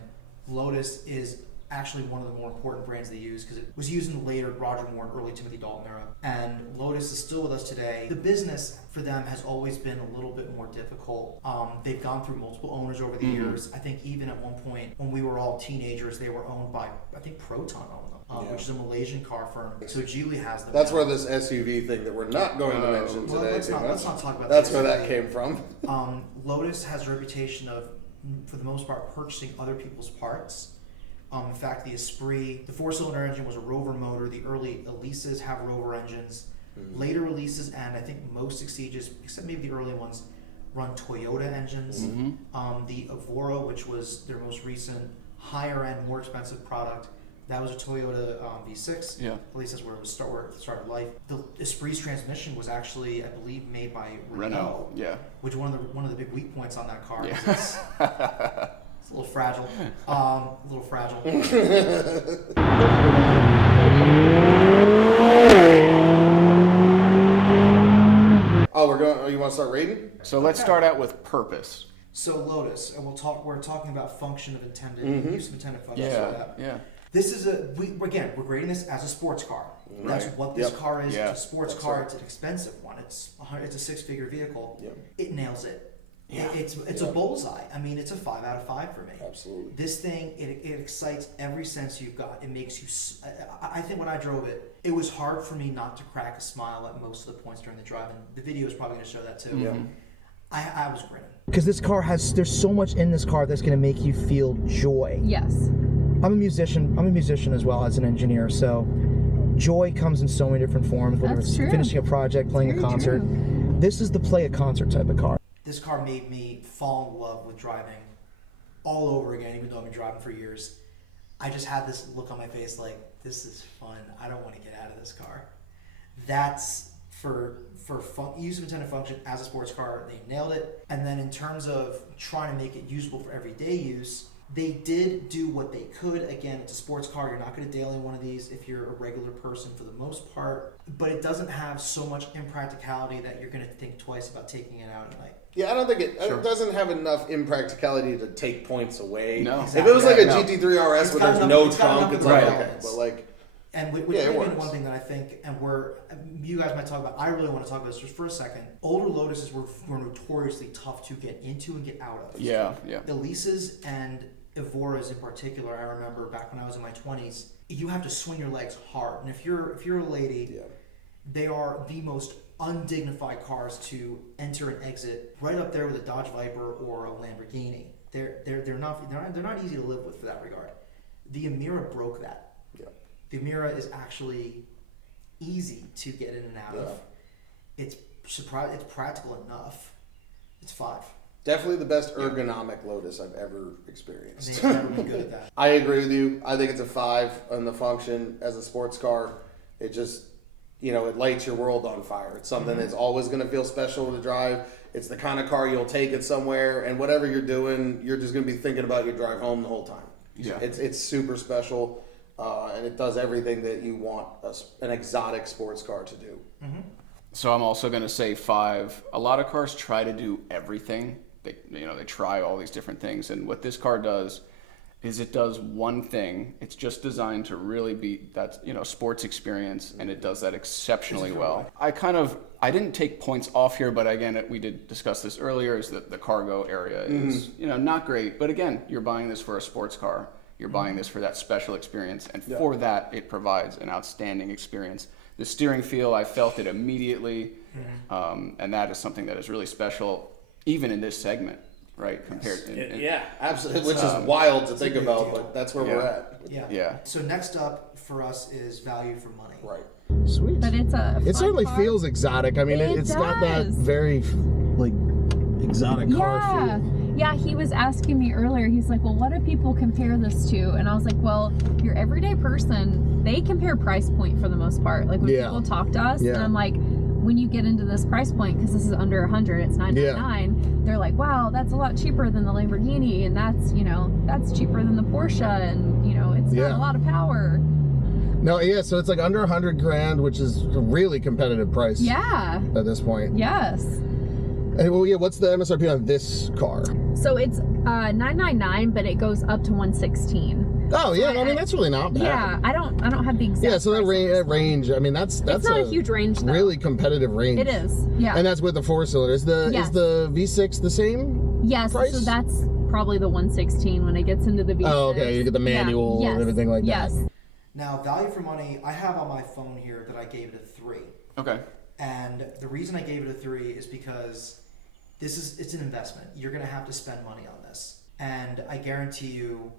Lotus is actually one of the more important brands they use because it was used in the later Roger Moore and early Timothy Dalton era. And Lotus is still with us today. The business for them has always been a little bit more difficult. They've gone through multiple owners over the years. I think even at one point when we were all teenagers, they were owned by, I think Proton owned them, which is a Malaysian car firm. So Geely has them. That's now. where this SUV thing that we're not going to mention Well, today. let's not talk about That's the where SUV. that came from. Lotus has a reputation of, for the most part, purchasing other people's parts. In fact, the Esprit, the 4-cylinder engine was a Rover motor. The early Elises have Rover engines. Later releases, and I think most Extiges, except maybe the early ones, run Toyota engines. The Evora, which was their most recent, higher-end, more expensive product, that was a Toyota V6. Yeah. At least that's where it started life. The Esprit's transmission was actually, I believe, made by Renault. Yeah. Which one of the big weak points on that car is Yeah. it's a little fragile. Oh, you want to start rating? So let's start out with purpose. So Lotus, and we're talking about function of intended use of intended function. Yeah. This is we're grading this as a sports car. That's what this car is. Yeah. It's a sports car. It's an expensive one. It's a 6-figure vehicle. Yep. It nails it. Yeah. It's a bullseye. I mean, it's a 5 out of 5 for me. Absolutely. This thing, it excites every sense you've got. It makes you. I think when I drove it, it was hard for me not to crack a smile at most of the points during the drive, and the video is probably going to show that too. Yeah. I was grinning. Because this car there's so much in this car that's going to make you feel joy. Yes. I'm a musician as well as an engineer, so joy comes in so many different forms, whether That's it's true. finishing a project, playing a Very concert. true. This is the play a concert type of car. This car made me fall in love with driving all over again, even though I've been driving for years. I just had this look on my face like, this is fun. I don't want to get out of this car. That's for use of intended function as a sports car, they nailed it. And then in terms of trying to make it usable for everyday use, they did do what they could. Again, it's a sports car. You're not going to daily one of these if you're a regular person for the most part. But it doesn't have so much impracticality that you're going to think twice about taking it out at night. Yeah, I don't think it doesn't have enough impracticality to take points away. No. If it was like a No. GT3 RS It's where got there's enough- no it's got trunk, enough it's of like, the okay. elements. But like, And which Yeah, it may be works. one thing that I think, and you guys might talk about, I really want to talk about this just for a second. Older Lotuses were notoriously tough to get into and get out of. Yeah. Elises and Evoras in particular, I remember back when I was in my 20s, you have to swing your legs hard. And if you're a lady, they are the most undignified cars to enter and exit, right up there with a Dodge Viper or a Lamborghini. They're not easy to live with for that regard. The Emira broke that. The Emira is actually easy to get in and out of. It's practical enough. It's 5. definitely the best ergonomic Lotus I've ever experienced. They've never been good at that. I agree with you. I think it's a 5 on the function as a sports car. It just, it lights your world on fire. It's something that's always going to feel special to drive. It's the kind of car you'll take it somewhere, and whatever you're doing, you're just going to be thinking about your drive home the whole time. Yeah. It's super special, and it does everything that you want an exotic sports car to do. So I'm also going to say 5. A lot of cars try to do everything. They try all these different things, and what this car does is it does one thing. It's just designed to really be that sports experience, and it does that exceptionally well. I didn't take points off here, but again, we did discuss this earlier. Is that the cargo area is not great, but again, you're buying this for a sports car. You're buying this for that special experience, and for that, it provides an outstanding experience. The steering feel, I felt it immediately, and that is something that is really special, even in this segment, right? Compared to Yeah, absolutely. Which is wild to think big about, deal. but that's where we're at. Yeah. So next up for us is value for money. Right. Sweet. But it's a It fun certainly car. feels exotic. I mean, It it's got that does. very, exotic car Yeah. feel. Yeah, he was asking me earlier, he's like, well, what do people compare this to? And I was like, well, your everyday person, they compare price point for the most part. Like when people talk to us, and I'm like, when you get into this price point, because this is under 100, it's $999, they're like, wow, that's a lot cheaper than the Lamborghini, and that's cheaper than the Porsche, and it's got a lot of power. No, so it's like under $100,000, which is a really competitive price. Yeah. At this point. Yes. And well, yeah, what's the MSRP on this car? So it's $999, but it goes up to $116. Oh yeah, I mean that's really not bad. Yeah, I don't have the exact. Yeah, so that range, I mean that's it's not a huge range though. Really competitive range. It is, yeah. And that's with the 4-cylinder. Is the V6 the same? Yes, price? so that's probably the 116 when it gets into the V6. Oh, okay, you get the manual and everything like that. Yes. Now, value for money, I have on my phone here that I gave it a 3. Okay. And the reason I gave it a 3 is because it's an investment. You're going to have to spend money on this. And I guarantee you,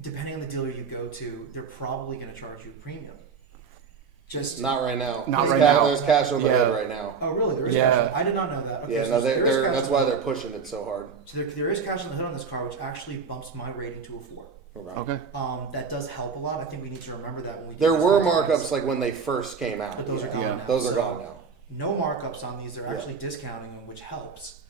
depending on the dealer you go to, they're probably going to charge you a premium. Just not right now. Not right now. There's cash on the hood right now. Oh, really? There is Yeah. cash. I did not know that. Okay, Yeah, so no, that's why they're pushing it so hard. So there is cash on the hood on this car, which actually bumps my rating to a 4. Okay. That does help a lot. I think we need to remember that when we. There were markups like when they first came out. But those are gone now. Those are gone now. No markups on these. They're actually discounting them, which helps.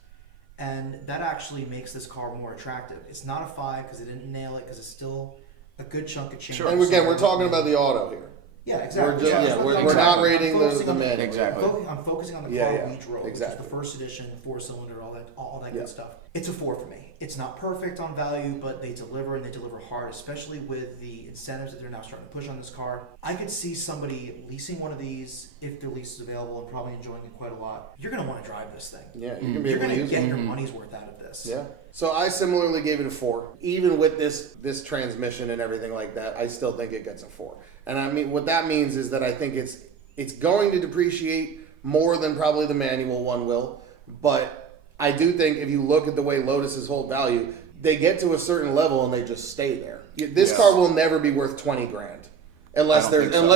And that actually makes this car more attractive. It's not a 5 because it didn't nail it because it's still a good chunk of change. Sure. And again, we're talking about the auto here. Yeah, exactly. We're not rating the manual. Exactly. I'm focusing on the car we drove, exactly. which is the first edition, 4-cylinder, all that good stuff. It's a 4 for me. It's not perfect on value, but they deliver and they deliver hard, especially with the incentives that they're now starting to push on this car. I could see somebody leasing one of these if their lease is available and probably enjoying it quite a lot. You're going to want to drive this thing. Yeah, you're going to be You're able to going use to get it. your money's worth out of this. Yeah. So I similarly gave it a 4. Even with this transmission and everything like that, I still think it gets a 4. And I mean, what that means is that I think it's going to depreciate more than probably the manual one will. But I do think if you look at the way Lotus's hold value, they get to a certain level and they just stay there. This car will never be worth $20,000 unless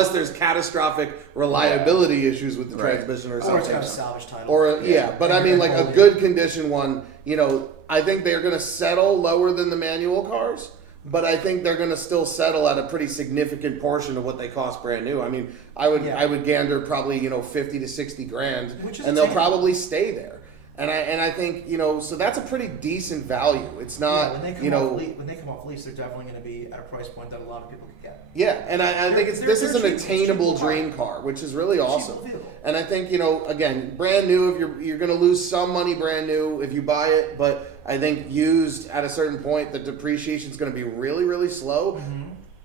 there's catastrophic reliability issues with the transmission or something. Or it's got a salvage title. Or but I mean like a good condition one. I think they're going to settle lower than the manual cars. But I think they're going to still settle at a pretty significant portion of what they cost brand new. I mean, I would gander probably 50 to 60 grand, and they'll probably stay there. And I think so that's a pretty decent value. It's not when they come off lease, they're definitely going to be at a price point that a lot of people can get. Yeah, and I think this is an attainable dream car, which is really awesome. And I think again, brand new, if you're going to lose some money brand new if you buy it, but I think used at a certain point, the depreciation is going to be really, really slow,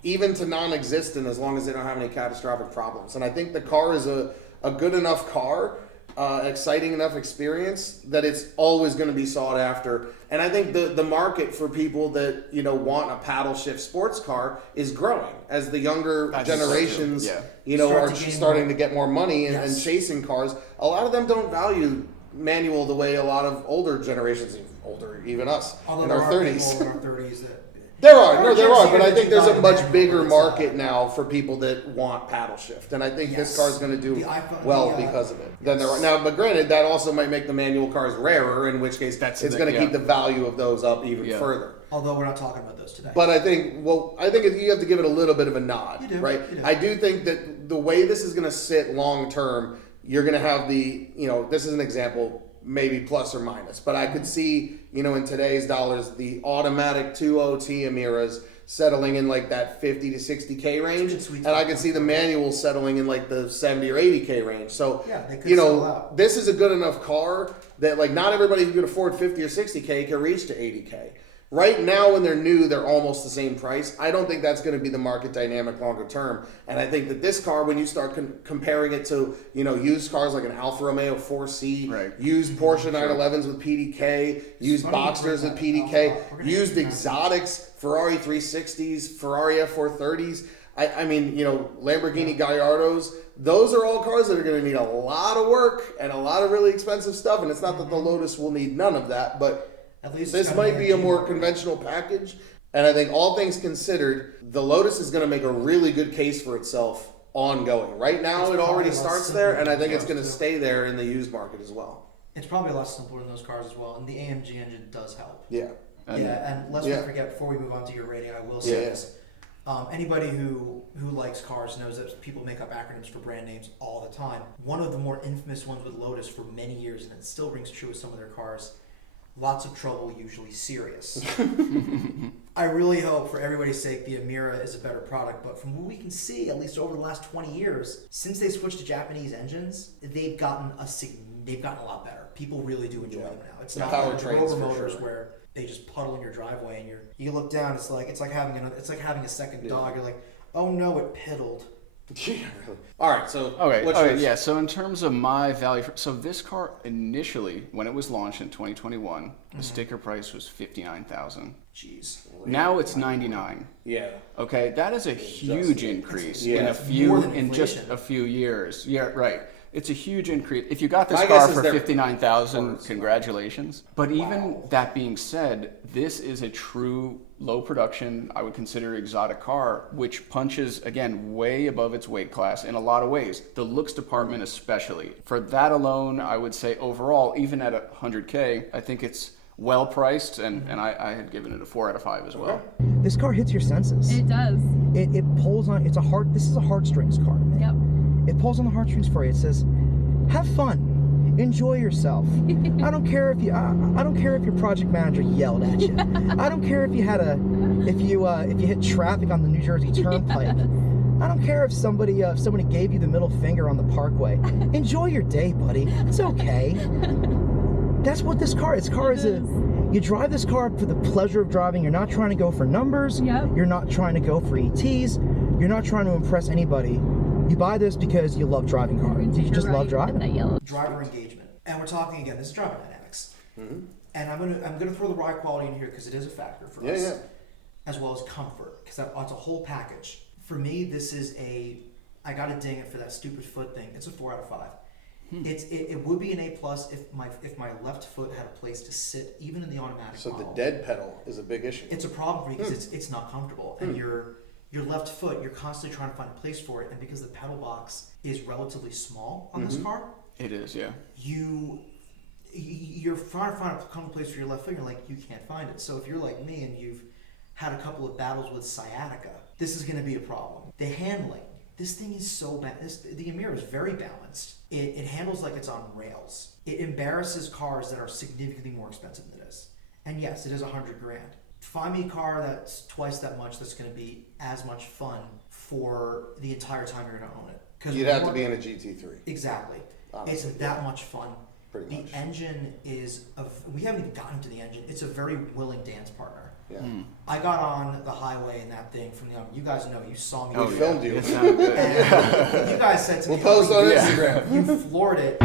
even to non-existent as long as they don't have any catastrophic problems. And I think the car is a good enough car, exciting enough experience that it's always going to be sought after. And I think the market for people that want a paddle shift sports car is growing as the younger generations are starting to get more money and chasing cars. A lot of them don't value manual the way a lot of older generations, even us, in our 30s. There are, but I think there's a much bigger market now for people that want paddle shift, and I think this car is going to do well because of it. Than there are now, but granted, that also might make the manual cars rarer, in which case it's going to keep the value of those up even further. Although we're not talking about those today. But I think you have to give it a little bit of a nod, right? You do. I do think that the way this is going to sit long term, you're going to have this is an example, maybe plus or minus, but I could see, in today's dollars, the automatic 2.0T Emiras settling in like that 50 to 60K range, and I could see the manual settling in like the 70 or 80K range. So, this is a good enough car that like not everybody who can afford 50 or 60K can reach to 80K. Right now, when they're new, they're almost the same price. I don't think that's going to be the market dynamic longer term. And I think that this car, when you start comparing it to, used cars like an Alfa Romeo 4C, used Porsche 911s with PDK, used Boxsters with PDK, used exotics, Ferrari 360s, Ferrari F430s, I mean, Lamborghini Gallardos, those are all cars that are going to need a lot of work and a lot of really expensive stuff. And it's not that the Lotus will need none of that, but at least this might be a more conventional package, and I think all things considered, the Lotus is going to make a really good case for itself ongoing. Right now, it already starts there, and I think it's going to stay there in the used market as well. It's probably a lot simpler in those cars as well, and the AMG engine does help. Yeah. And let's not forget, before we move on to your rating, I will say this. Anybody who likes cars knows that people make up acronyms for brand names all the time. One of the more infamous ones with Lotus for many years, and it still rings true with some of their cars, lots of trouble, usually serious. I really hope, for everybody's sake, the Emira is a better product, but from what we can see, at least over the last 20 years, since they switched to Japanese engines, they've gotten a lot better. People really do enjoy them now. It's The not like powertrains Rover for motors sure. where they just puddle in your driveway and you look down. It's like having a second dog. You're like, oh no, it piddled. Yeah, really. All right, so Okay, what's okay, yours? yeah. So in terms of my value, so this car initially, when it was launched in 2021, the sticker price was $59,000. Jeez. Now it's $99,000. Yeah. Okay, that is a huge increase Yeah. in That's more than just inflation. a few years. Yeah, right. It's a huge increase. If you got this My car guess is for they're $59,000, worse. congratulations. But even that being said, this is a true low production, I would consider exotic car, which punches again way above its weight class in a lot of ways. The looks department especially. For that alone, I would say overall, even at $100K, I think it's well priced, and I had given it a 4 out of 5 as well. This car hits your senses. It does. It pulls on. This is a heartstrings car to me. Yep. It pulls on the heartstrings for you. It says, "Have fun, enjoy yourself." I don't care if I don't care if your project manager yelled at you. I don't care if you if you hit traffic on the New Jersey Turnpike. I don't care if somebody gave you the middle finger on the Parkway. Enjoy your day, buddy. It's okay. That's what this car is. You drive this car for the pleasure of driving. You're not trying to go for numbers. Yep. You're not trying to go for ETs. You're not trying to impress anybody. You buy this because you love driving cars. You just love driving. That yellow. Driver engagement, and we're talking again. This is driver dynamics, and I'm gonna throw the ride quality in here because it is a factor for us, as well as comfort, because that's a whole package. For me, this is I gotta ding it for that stupid foot thing. It's a 4 out of 5. It would be an A+ if my left foot had a place to sit, even in the automatic So model. the dead pedal is a big issue. It's a problem for me because it's not comfortable, and your left foot, you're constantly trying to find a place for it, and because the pedal box is relatively small on this car, It is, yeah. you're trying to find a comfortable place for your left foot. You're like, you can't find it. So if you're like me and you've had a couple of battles with sciatica, this is going to be a problem. The handling, this thing is so bad. The Emira is very balanced. It handles like it's on rails. It embarrasses cars that are significantly more expensive than this. And yes, it is $100,000. Find me a car that's twice that much that's going to be as much fun for the entire time you're going to own it. Because You'd have to be in a GT3. Exactly. Honestly, It's that much fun. Pretty much. The engine we haven't even gotten to the engine. It's a very willing dance partner. Yeah. I got on the highway in that thing from you guys know, you saw me. We filmed you. It sounded good. And you guys said to We'll me, post on Yeah. Instagram. you floored it.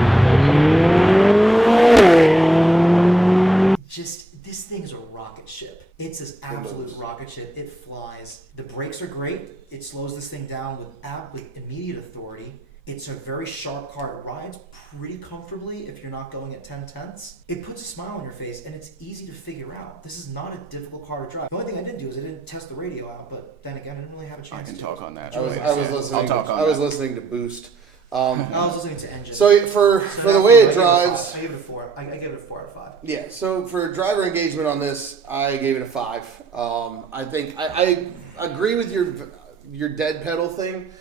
This thing's a rocket ship. It's this absolute rocket ship. It flies. The brakes are great. It slows this thing down with immediate authority. It's a very sharp car. It rides pretty comfortably if you're not going at 10/10ths. It puts a smile on your face, and it's easy to figure out. This is not a difficult car to drive. The only thing I didn't do is I didn't test the radio out, but then again, I didn't really have a I chance can to. talk on that. I was Yeah. listening. I'll talk on I was that. listening to Boost. I was listening to engine. So for the now way I it gave drives, I gave it a 4. I gave it a 4 out of 5. yeah. So for driver engagement on this, I gave it a 5. I think I agree with your dead pedal thing.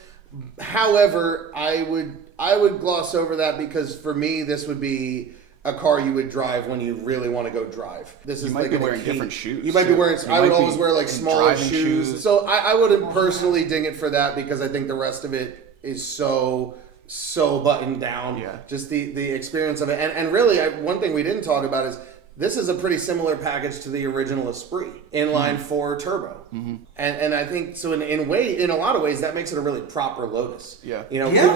However, I would gloss over that because for me, this would be a car you would drive when you really want to go drive. This is You might like be an wearing arcade. different shoes, You might be too. wearing. You I would might always be wear like in smaller driving shoes. shoes. So I wouldn't personally ding it for that because I think the rest of it is so buttoned down. Yeah. Just the experience of it, and really, one thing we didn't talk about is this is a pretty similar package to the original Esprit inline 4 turbo, and I think so. In a lot of ways, that makes it a really proper Lotus. Yeah.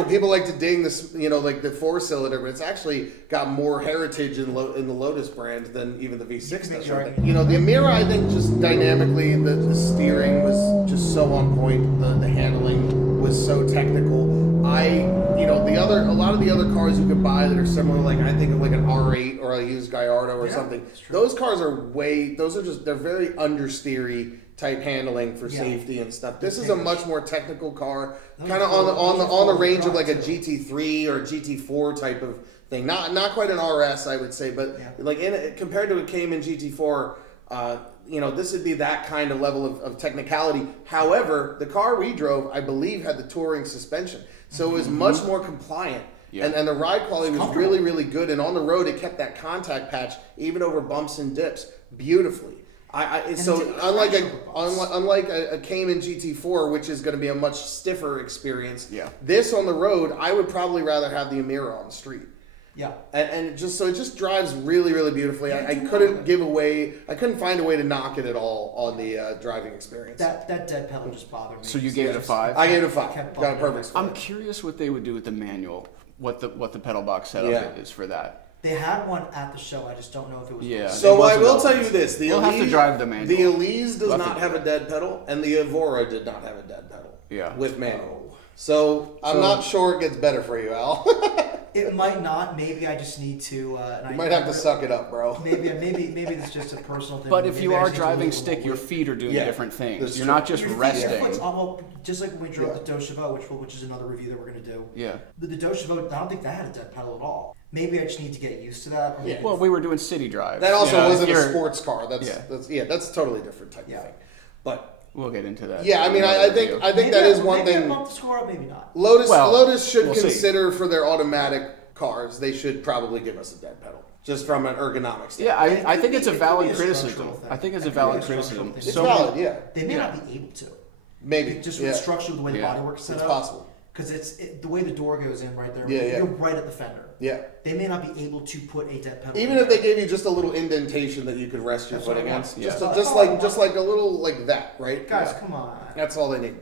People like to ding this, like the 4-cylinder, but it's actually got more heritage in the Lotus brand than even the V6 does. Right. The Emira, I think, just dynamically, the steering was just so on point. The handling was so technical. A lot of the other cars you could buy that are similar, like I think of like an R8 or a used Gallardo or something. Those cars are they're very understeery type handling for safety and stuff. This is a much more technical car, kind of on the range of like a GT3 or a GT4 type of thing. Not quite an RS, I would say, but compared to a Cayman GT4. This would be that kind of level of technicality. However, the car we drove, I believe, had the touring suspension. So it was much more compliant. Yeah. And the ride quality was really, really good. And on the road, it kept that contact patch, even over bumps and dips, beautifully. Unlike a Cayman GT4, which is going to be a much stiffer experience, this on the road, I would probably rather have the Emira on the street. Yeah. And it just drives really, really beautifully. I couldn't find a way to knock it at all on the driving experience. That dead pedal just bothered me. So you gave it a 5? I gave it a 5. Kept Got a bumping perfect it. score. I'm curious what they would do with the manual. What the pedal box setup is for that. They had one at the show. I just don't know if it was. Yeah. So I will tell you this: the We'll have to drive the manual. The Elise does We'll have not to have do a dead pedal, and the Evora did not have a dead pedal. Yeah. With manual. So I'm not sure it gets better for you, Al. It might not. Maybe I just need to. You might have to suck it up, bro. Maybe it's just a personal thing. But if Maybe you I are just need to driving lose a stick, little your weight. feet are doing different things. That's You're true. not just Your feet- resting. your foot's almost, just like when we drove the Dos Chevaux, which is another review that we're going to do. Yeah. The Dos Chevaux, I don't think that had a dead pedal at all. Maybe I just need to get used to that. Yeah. Well, we were doing city drives. That also You know, wasn't if a you're- sports car. That's a totally different type of thing. But We'll get into that. yeah, I mean, I think Maybe that is one maybe I thing. bumped the score up, maybe not. Lotus should we'll see. consider for their automatic cars. They should probably give us a dead pedal, just from an ergonomic standpoint. Yeah, I think it's a It could valid be a criticism. structural thing. I think it's It a could valid be a structural criticism. thing. It's So valid, yeah. They may not be able to. Maybe Just with structurally the way the Yeah. bodywork's set It's up. possible. Because the way the door goes in right there. Yeah. You're right at the fender. Yeah. They may not be able to put a dead pedal. Even in if they there. gave you just a little indentation that you could rest your That's foot what I want. against, Yeah. just like a little like that, right? Guys, Yeah. come on. That's all they need.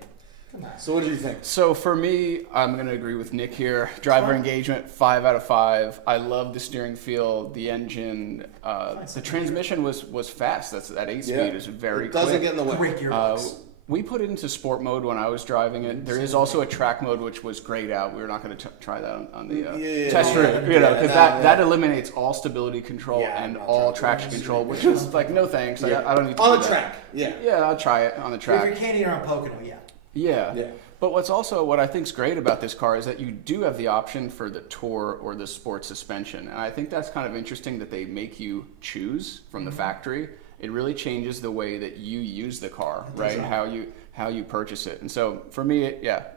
Come on. So what do you think? So for me, I'm going to agree with Nick here. Driver engagement, 5 out of 5. I love the steering feel, the engine. The transmission was fast. That 8-speed is very It doesn't quick. get in the way. Great gearbox. We put it into sport mode when I was driving it. There is also a track mode, which was grayed out. We were not going to try that on the test Yeah. route, because that eliminates all stability control and not all trying traction control, which is like, no thanks. I don't need to On do the that. track, yeah. Yeah, I'll try it on the If you're track. candying around Pocono, yeah. Yeah. Yeah. But what I think is great about this car is that you do have the option for the Tour or the sport suspension. And I think that's kind of interesting that they make you choose from the factory. It really changes the way that you use the car, right? And how you purchase it. And so for me,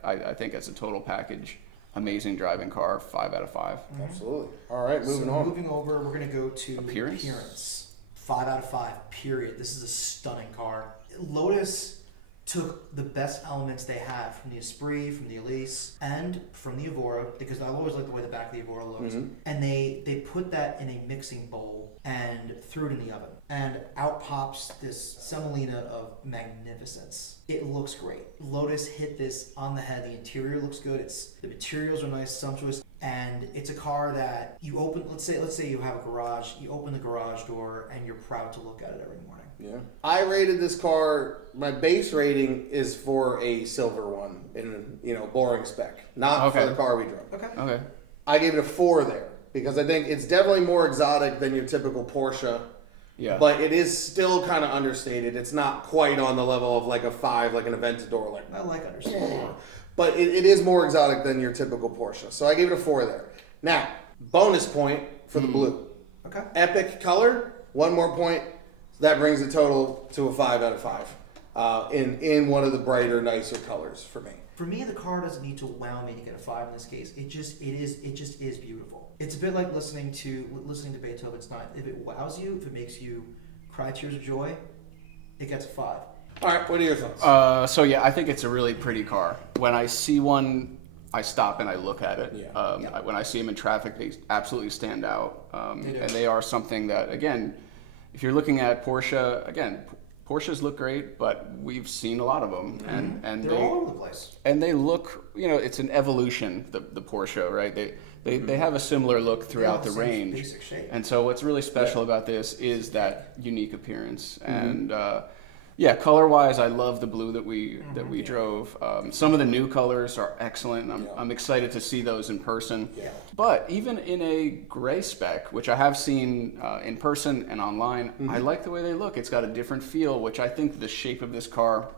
I think as a total package, amazing driving car, 5 out of 5. Absolutely. All right, moving on. Moving over, we're going to go to Appearance? 5 out of 5, period. This is a stunning car. Lotus took the best elements they had from the Esprit, from the Elise, and from the Evora, because I always like the way the back of the Evora looks. And they put that in a mixing bowl and threw it in the oven. And out pops this semolina of magnificence. It looks great. Lotus hit this on the head. The interior looks good. The materials are nice, sumptuous. And it's a car that you open, let's say you have a garage, you open the garage door and you're proud to look at it every morning. Yeah. I rated this car, my base rating is for a silver one in, boring spec. Not for the car we drove. Okay. I gave it a 4 there because I think it's definitely more exotic than your typical Porsche. Yeah. But it is still kind of understated. It's not quite on the level of like a 5, like an Aventador. Like, I like understanding. but it is more exotic than your typical Porsche. So I gave it a 4 there. Now, bonus point for the blue. Okay. Epic color, 1 more point. That brings the total to a 5 out of 5 in one of the brighter, nicer colors for me. For me, the car doesn't need to wow me to get a 5 in this case. It just is beautiful. It's a bit like listening to Beethoven's Ninth. If it wows you, if it makes you cry tears of joy, it gets a 5. All right, what are your thoughts? I think it's a really pretty car. When I see one, I stop and I look at it. When I see them in traffic, they absolutely stand out. And they are something that, again, if you're looking at Porsche, again, Porsches look great, but we've seen a lot of them, and They're all over the place. And they look, it's an evolution. The Porsche, right? They have a similar look throughout the range. Basic shape. And so what's really special about this is that unique appearance. And color-wise, I love the blue that we drove. Some of the new colors are excellent. I'm excited to see those in person. Yeah. But even in a gray spec, which I have seen in person and online, I like the way they look. It's got a different feel, which I think the shape of this car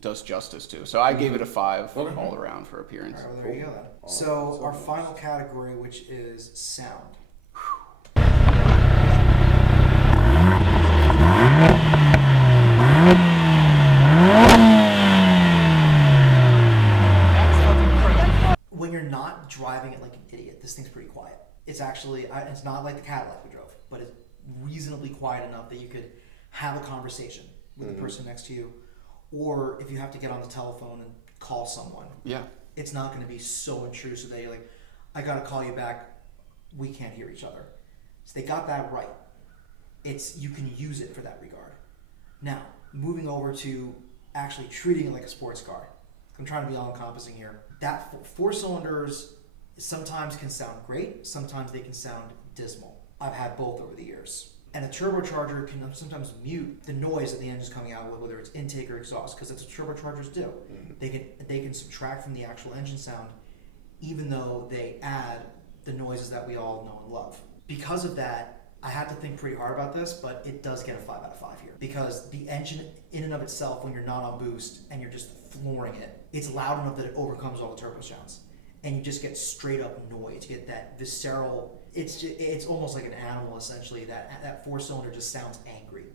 does justice to. So I gave it a 5 all around for appearance. All right, well, there you go then. So our final category, which is sound. When you're not driving it like an idiot, this thing's pretty quiet. It's actually, it's not like the Cadillac we drove, but it's reasonably quiet enough that you could have a conversation with the person next to you. Or if you have to get on the telephone and call someone, it's not going to be so intrusive that you're like, I got to call you back we can't hear each other. So they got that right. You can use it for that regard. Now, moving over to actually treating it like a sports car. I'm trying to be all-encompassing here. That 4 cylinders sometimes can sound great, sometimes they can sound dismal. I've had both over the years. And a turbocharger can sometimes mute the noise that the engine's coming out with, whether it's intake or exhaust, because that's what turbochargers do. They can subtract from the actual engine sound, even though they add the noises that we all know and love. Because of that, I had to think pretty hard about this, but it does get a 5 out of 5 here. Because the engine in and of itself, when you're not on boost and you're just flooring it, it's loud enough that it overcomes all the turbo sounds. And you just get straight up noise. You get that visceral, it's almost like an animal essentially. That 4-cylinder just sounds angry.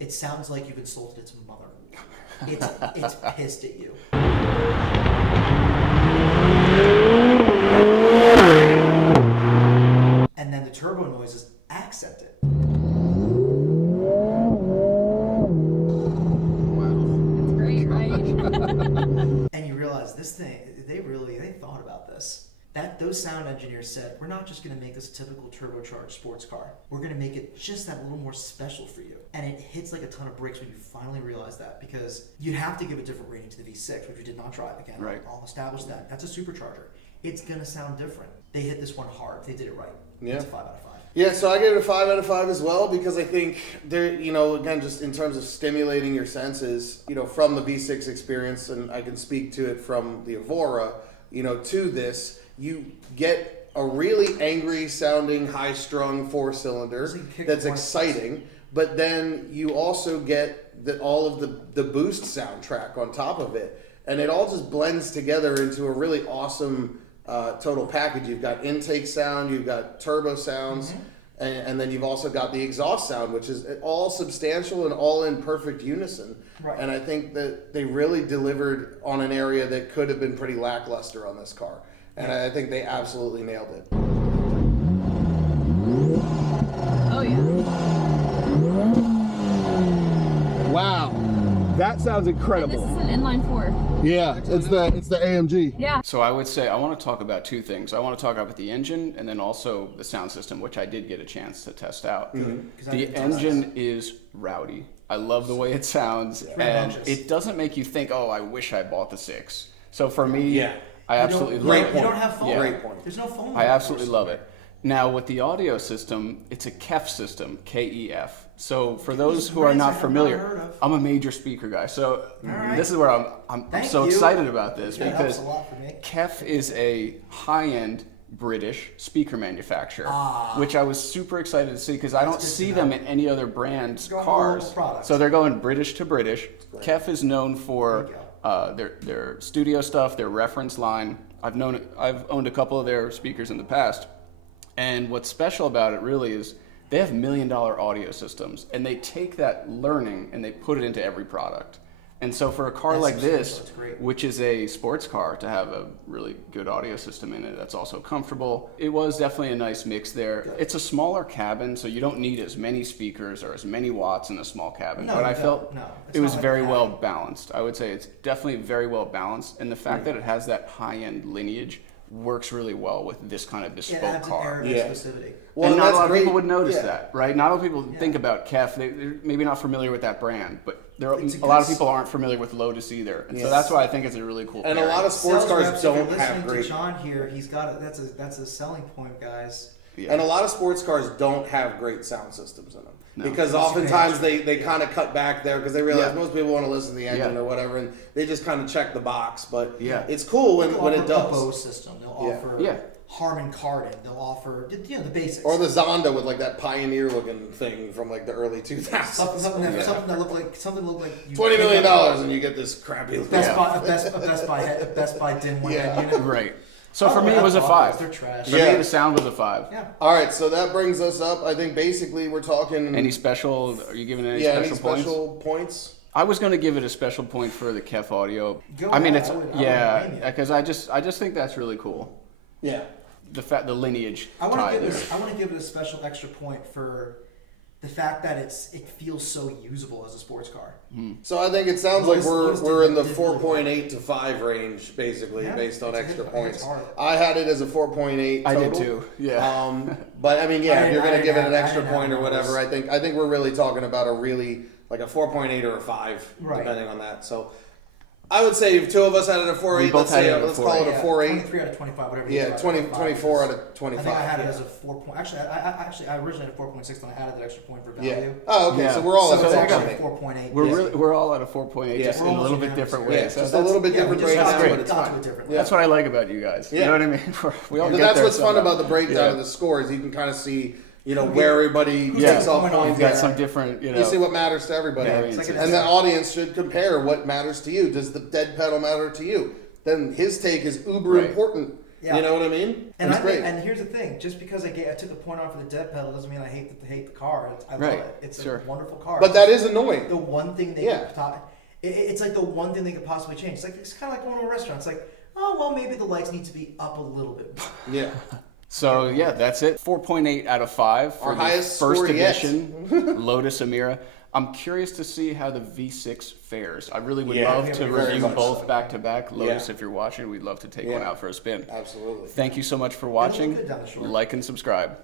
It sounds like you've insulted its mother. It's pissed at you. And then the turbo noises accent it. It's great, right? And you realize this thing, they thought about this. Those sound engineers said, we're not just going to make this a typical turbocharged sports car. We're going to make it just that little more special for you. And it hits like a ton of bricks when you finally realize that, because you have to give a different rating to the V6, which we did not drive again. Right. I'll establish that. That's a supercharger. It's going to sound different. They hit this one hard. They did it right. Yeah. It's a 5 out of 5. Yeah, so I gave it a 5 out of 5 as well, because I think there, again, just in terms of stimulating your senses, from the V6 experience, and I can speak to it from the Evora, to this, you get a really angry sounding, high strung 4-cylinder that's exciting, but then you also get all of the boost soundtrack on top of it, and it all just blends together into a really awesome total package. You've got intake sound, you've got turbo sounds, and then you've also got the exhaust sound, which is all substantial and all in perfect unison. Right. And I think that they really delivered on an area that could have been pretty lackluster on this car. And I think they absolutely nailed it. Oh yeah. Wow, that sounds And incredible. this is an inline 4. Yeah, it's the AMG. Yeah. So I would say I want to talk about 2 things. I want to talk about the engine and then also the sound system, which I did get a chance to test out. The engine is rowdy. I love the way it sounds, and it doesn't make you think, oh, I wish I bought the 6. So for me, I absolutely love it. You don't have foam. Yeah. Great point. There's no foam. I absolutely love it. Now with the audio system, it's a KEF system, K-E-F. So for those who are not familiar, I'm a major speaker guy. So this is where I'm so excited about this, because KEF is a high-end British speaker manufacturer, which I was super excited to see, because I don't see them in any other brand's cars. So they're going British to British. KEF is known for their studio stuff, their reference line. I've owned a couple of their speakers in the past, and what's special about it really is they have $1 million audio systems, and they take that learning and they put it into every product. And so for a car like this, which is a sports car, to have a really good audio system in it that's also comfortable, it was definitely a nice mix there. It's a smaller cabin, so you don't need as many speakers or as many watts in a small cabin. But I felt it was very well balanced. I would say it's definitely very well balanced. And the fact that it has that high-end lineage works really well with this kind of bespoke car. Exclusivity. Well, and not a lot of people would notice that, right? Not a lot of people think about KEF. They're maybe not familiar with that brand, but a lot of people aren't familiar with Lotus either. And so that's why I think it's a really cool And pairing. a lot of sports cars don't have great. To John here, he's got that's a selling point, guys. Yeah. And a lot of sports cars don't have great sound systems in them. Because oftentimes they kind of cut back there because they realize most people want to listen to the engine or whatever, and they just kind of check the box. But it's cool when it does. A Bose system. They'll offer Harman Kardon. They'll offer the basics. Or the Zonda with like that pioneer looking thing from like the early 2000s. Something that looked like you $20 million and you get this crappy Best Buy dimwit unit. Right. So for me, it was a 5. They're trash. For me, the sound was a 5. Yeah. All right, so that brings us up. I think basically we're talking. Any special? Are you giving any special points? I was going to give it a special point for the KEF audio. Go I mean, ahead. because I just think that's really cool. Yeah. The lineage. I want to give it a special extra point for the fact that it feels so usable as a sports car. So I think it sounds Lotus- like Lotus we're in the did really 4.8 to 5 range, basically, Yeah, based on it's extra good. points. It's hard. I had it as a 4.8 I total. did too. Yeah. But I mean, yeah, if you're I going to didn't give it have- an I extra didn't have point or whatever, numbers. I think we're really talking about a really like a 4.8 or a 5, Right. depending on that. So I would say if two of us had it at a 4.8, We both let's had say it at a let's call it a 4.8. 23 out of 25, whatever. Yeah, 24 out of I 25. think I had it yeah. as a 4 point. Actually, I originally had a 4.6, and I added that extra point for value. Yeah. Oh, okay. Yeah. So we're all So at it's a actually 4.8. 4.8. We're all at a 4.8, Yeah. just We're in a all little bit unanimous. different Yeah, way. just So a that's- little bit Yeah, we different just got breakdown, to but it, it's got fine. to it differently. Yeah. That's what I like about you guys. Yeah. You know what I mean? We all And get that's there what's fun somehow. about the breakdown Yeah. of the scores. You can kind of see, where everybody Yeah. takes off Going on. points. We got Yeah. some different, You see what matters to everybody. Yeah, It's like And And the audience should compare what matters to you. Does the dead pedal matter to you? Then his take is uber Right. important. Yeah. You know what I mean? And it's great. and here's the thing: just because I took a point off for the dead pedal doesn't mean I hate the car. I love Right. it. It's Sure. a wonderful car. But that is annoying. the one thing they Yeah. it's like the one thing they could possibly change. It's kind of like going to a restaurant. It's like, oh well, maybe the lights need to be up a little bit. Yeah. So yeah, that's it. 4.8 out of 5 for Our the highest first score yet. edition Lotus Emira. I'm curious to see how the V6 fares. I really would Yeah, love yeah, to very review much both so. back to back. Lotus, Yeah. if you're watching, we'd love to take Yeah. one out for a spin. Absolutely. Thank you so much for look watching. good down the shore. Like and subscribe.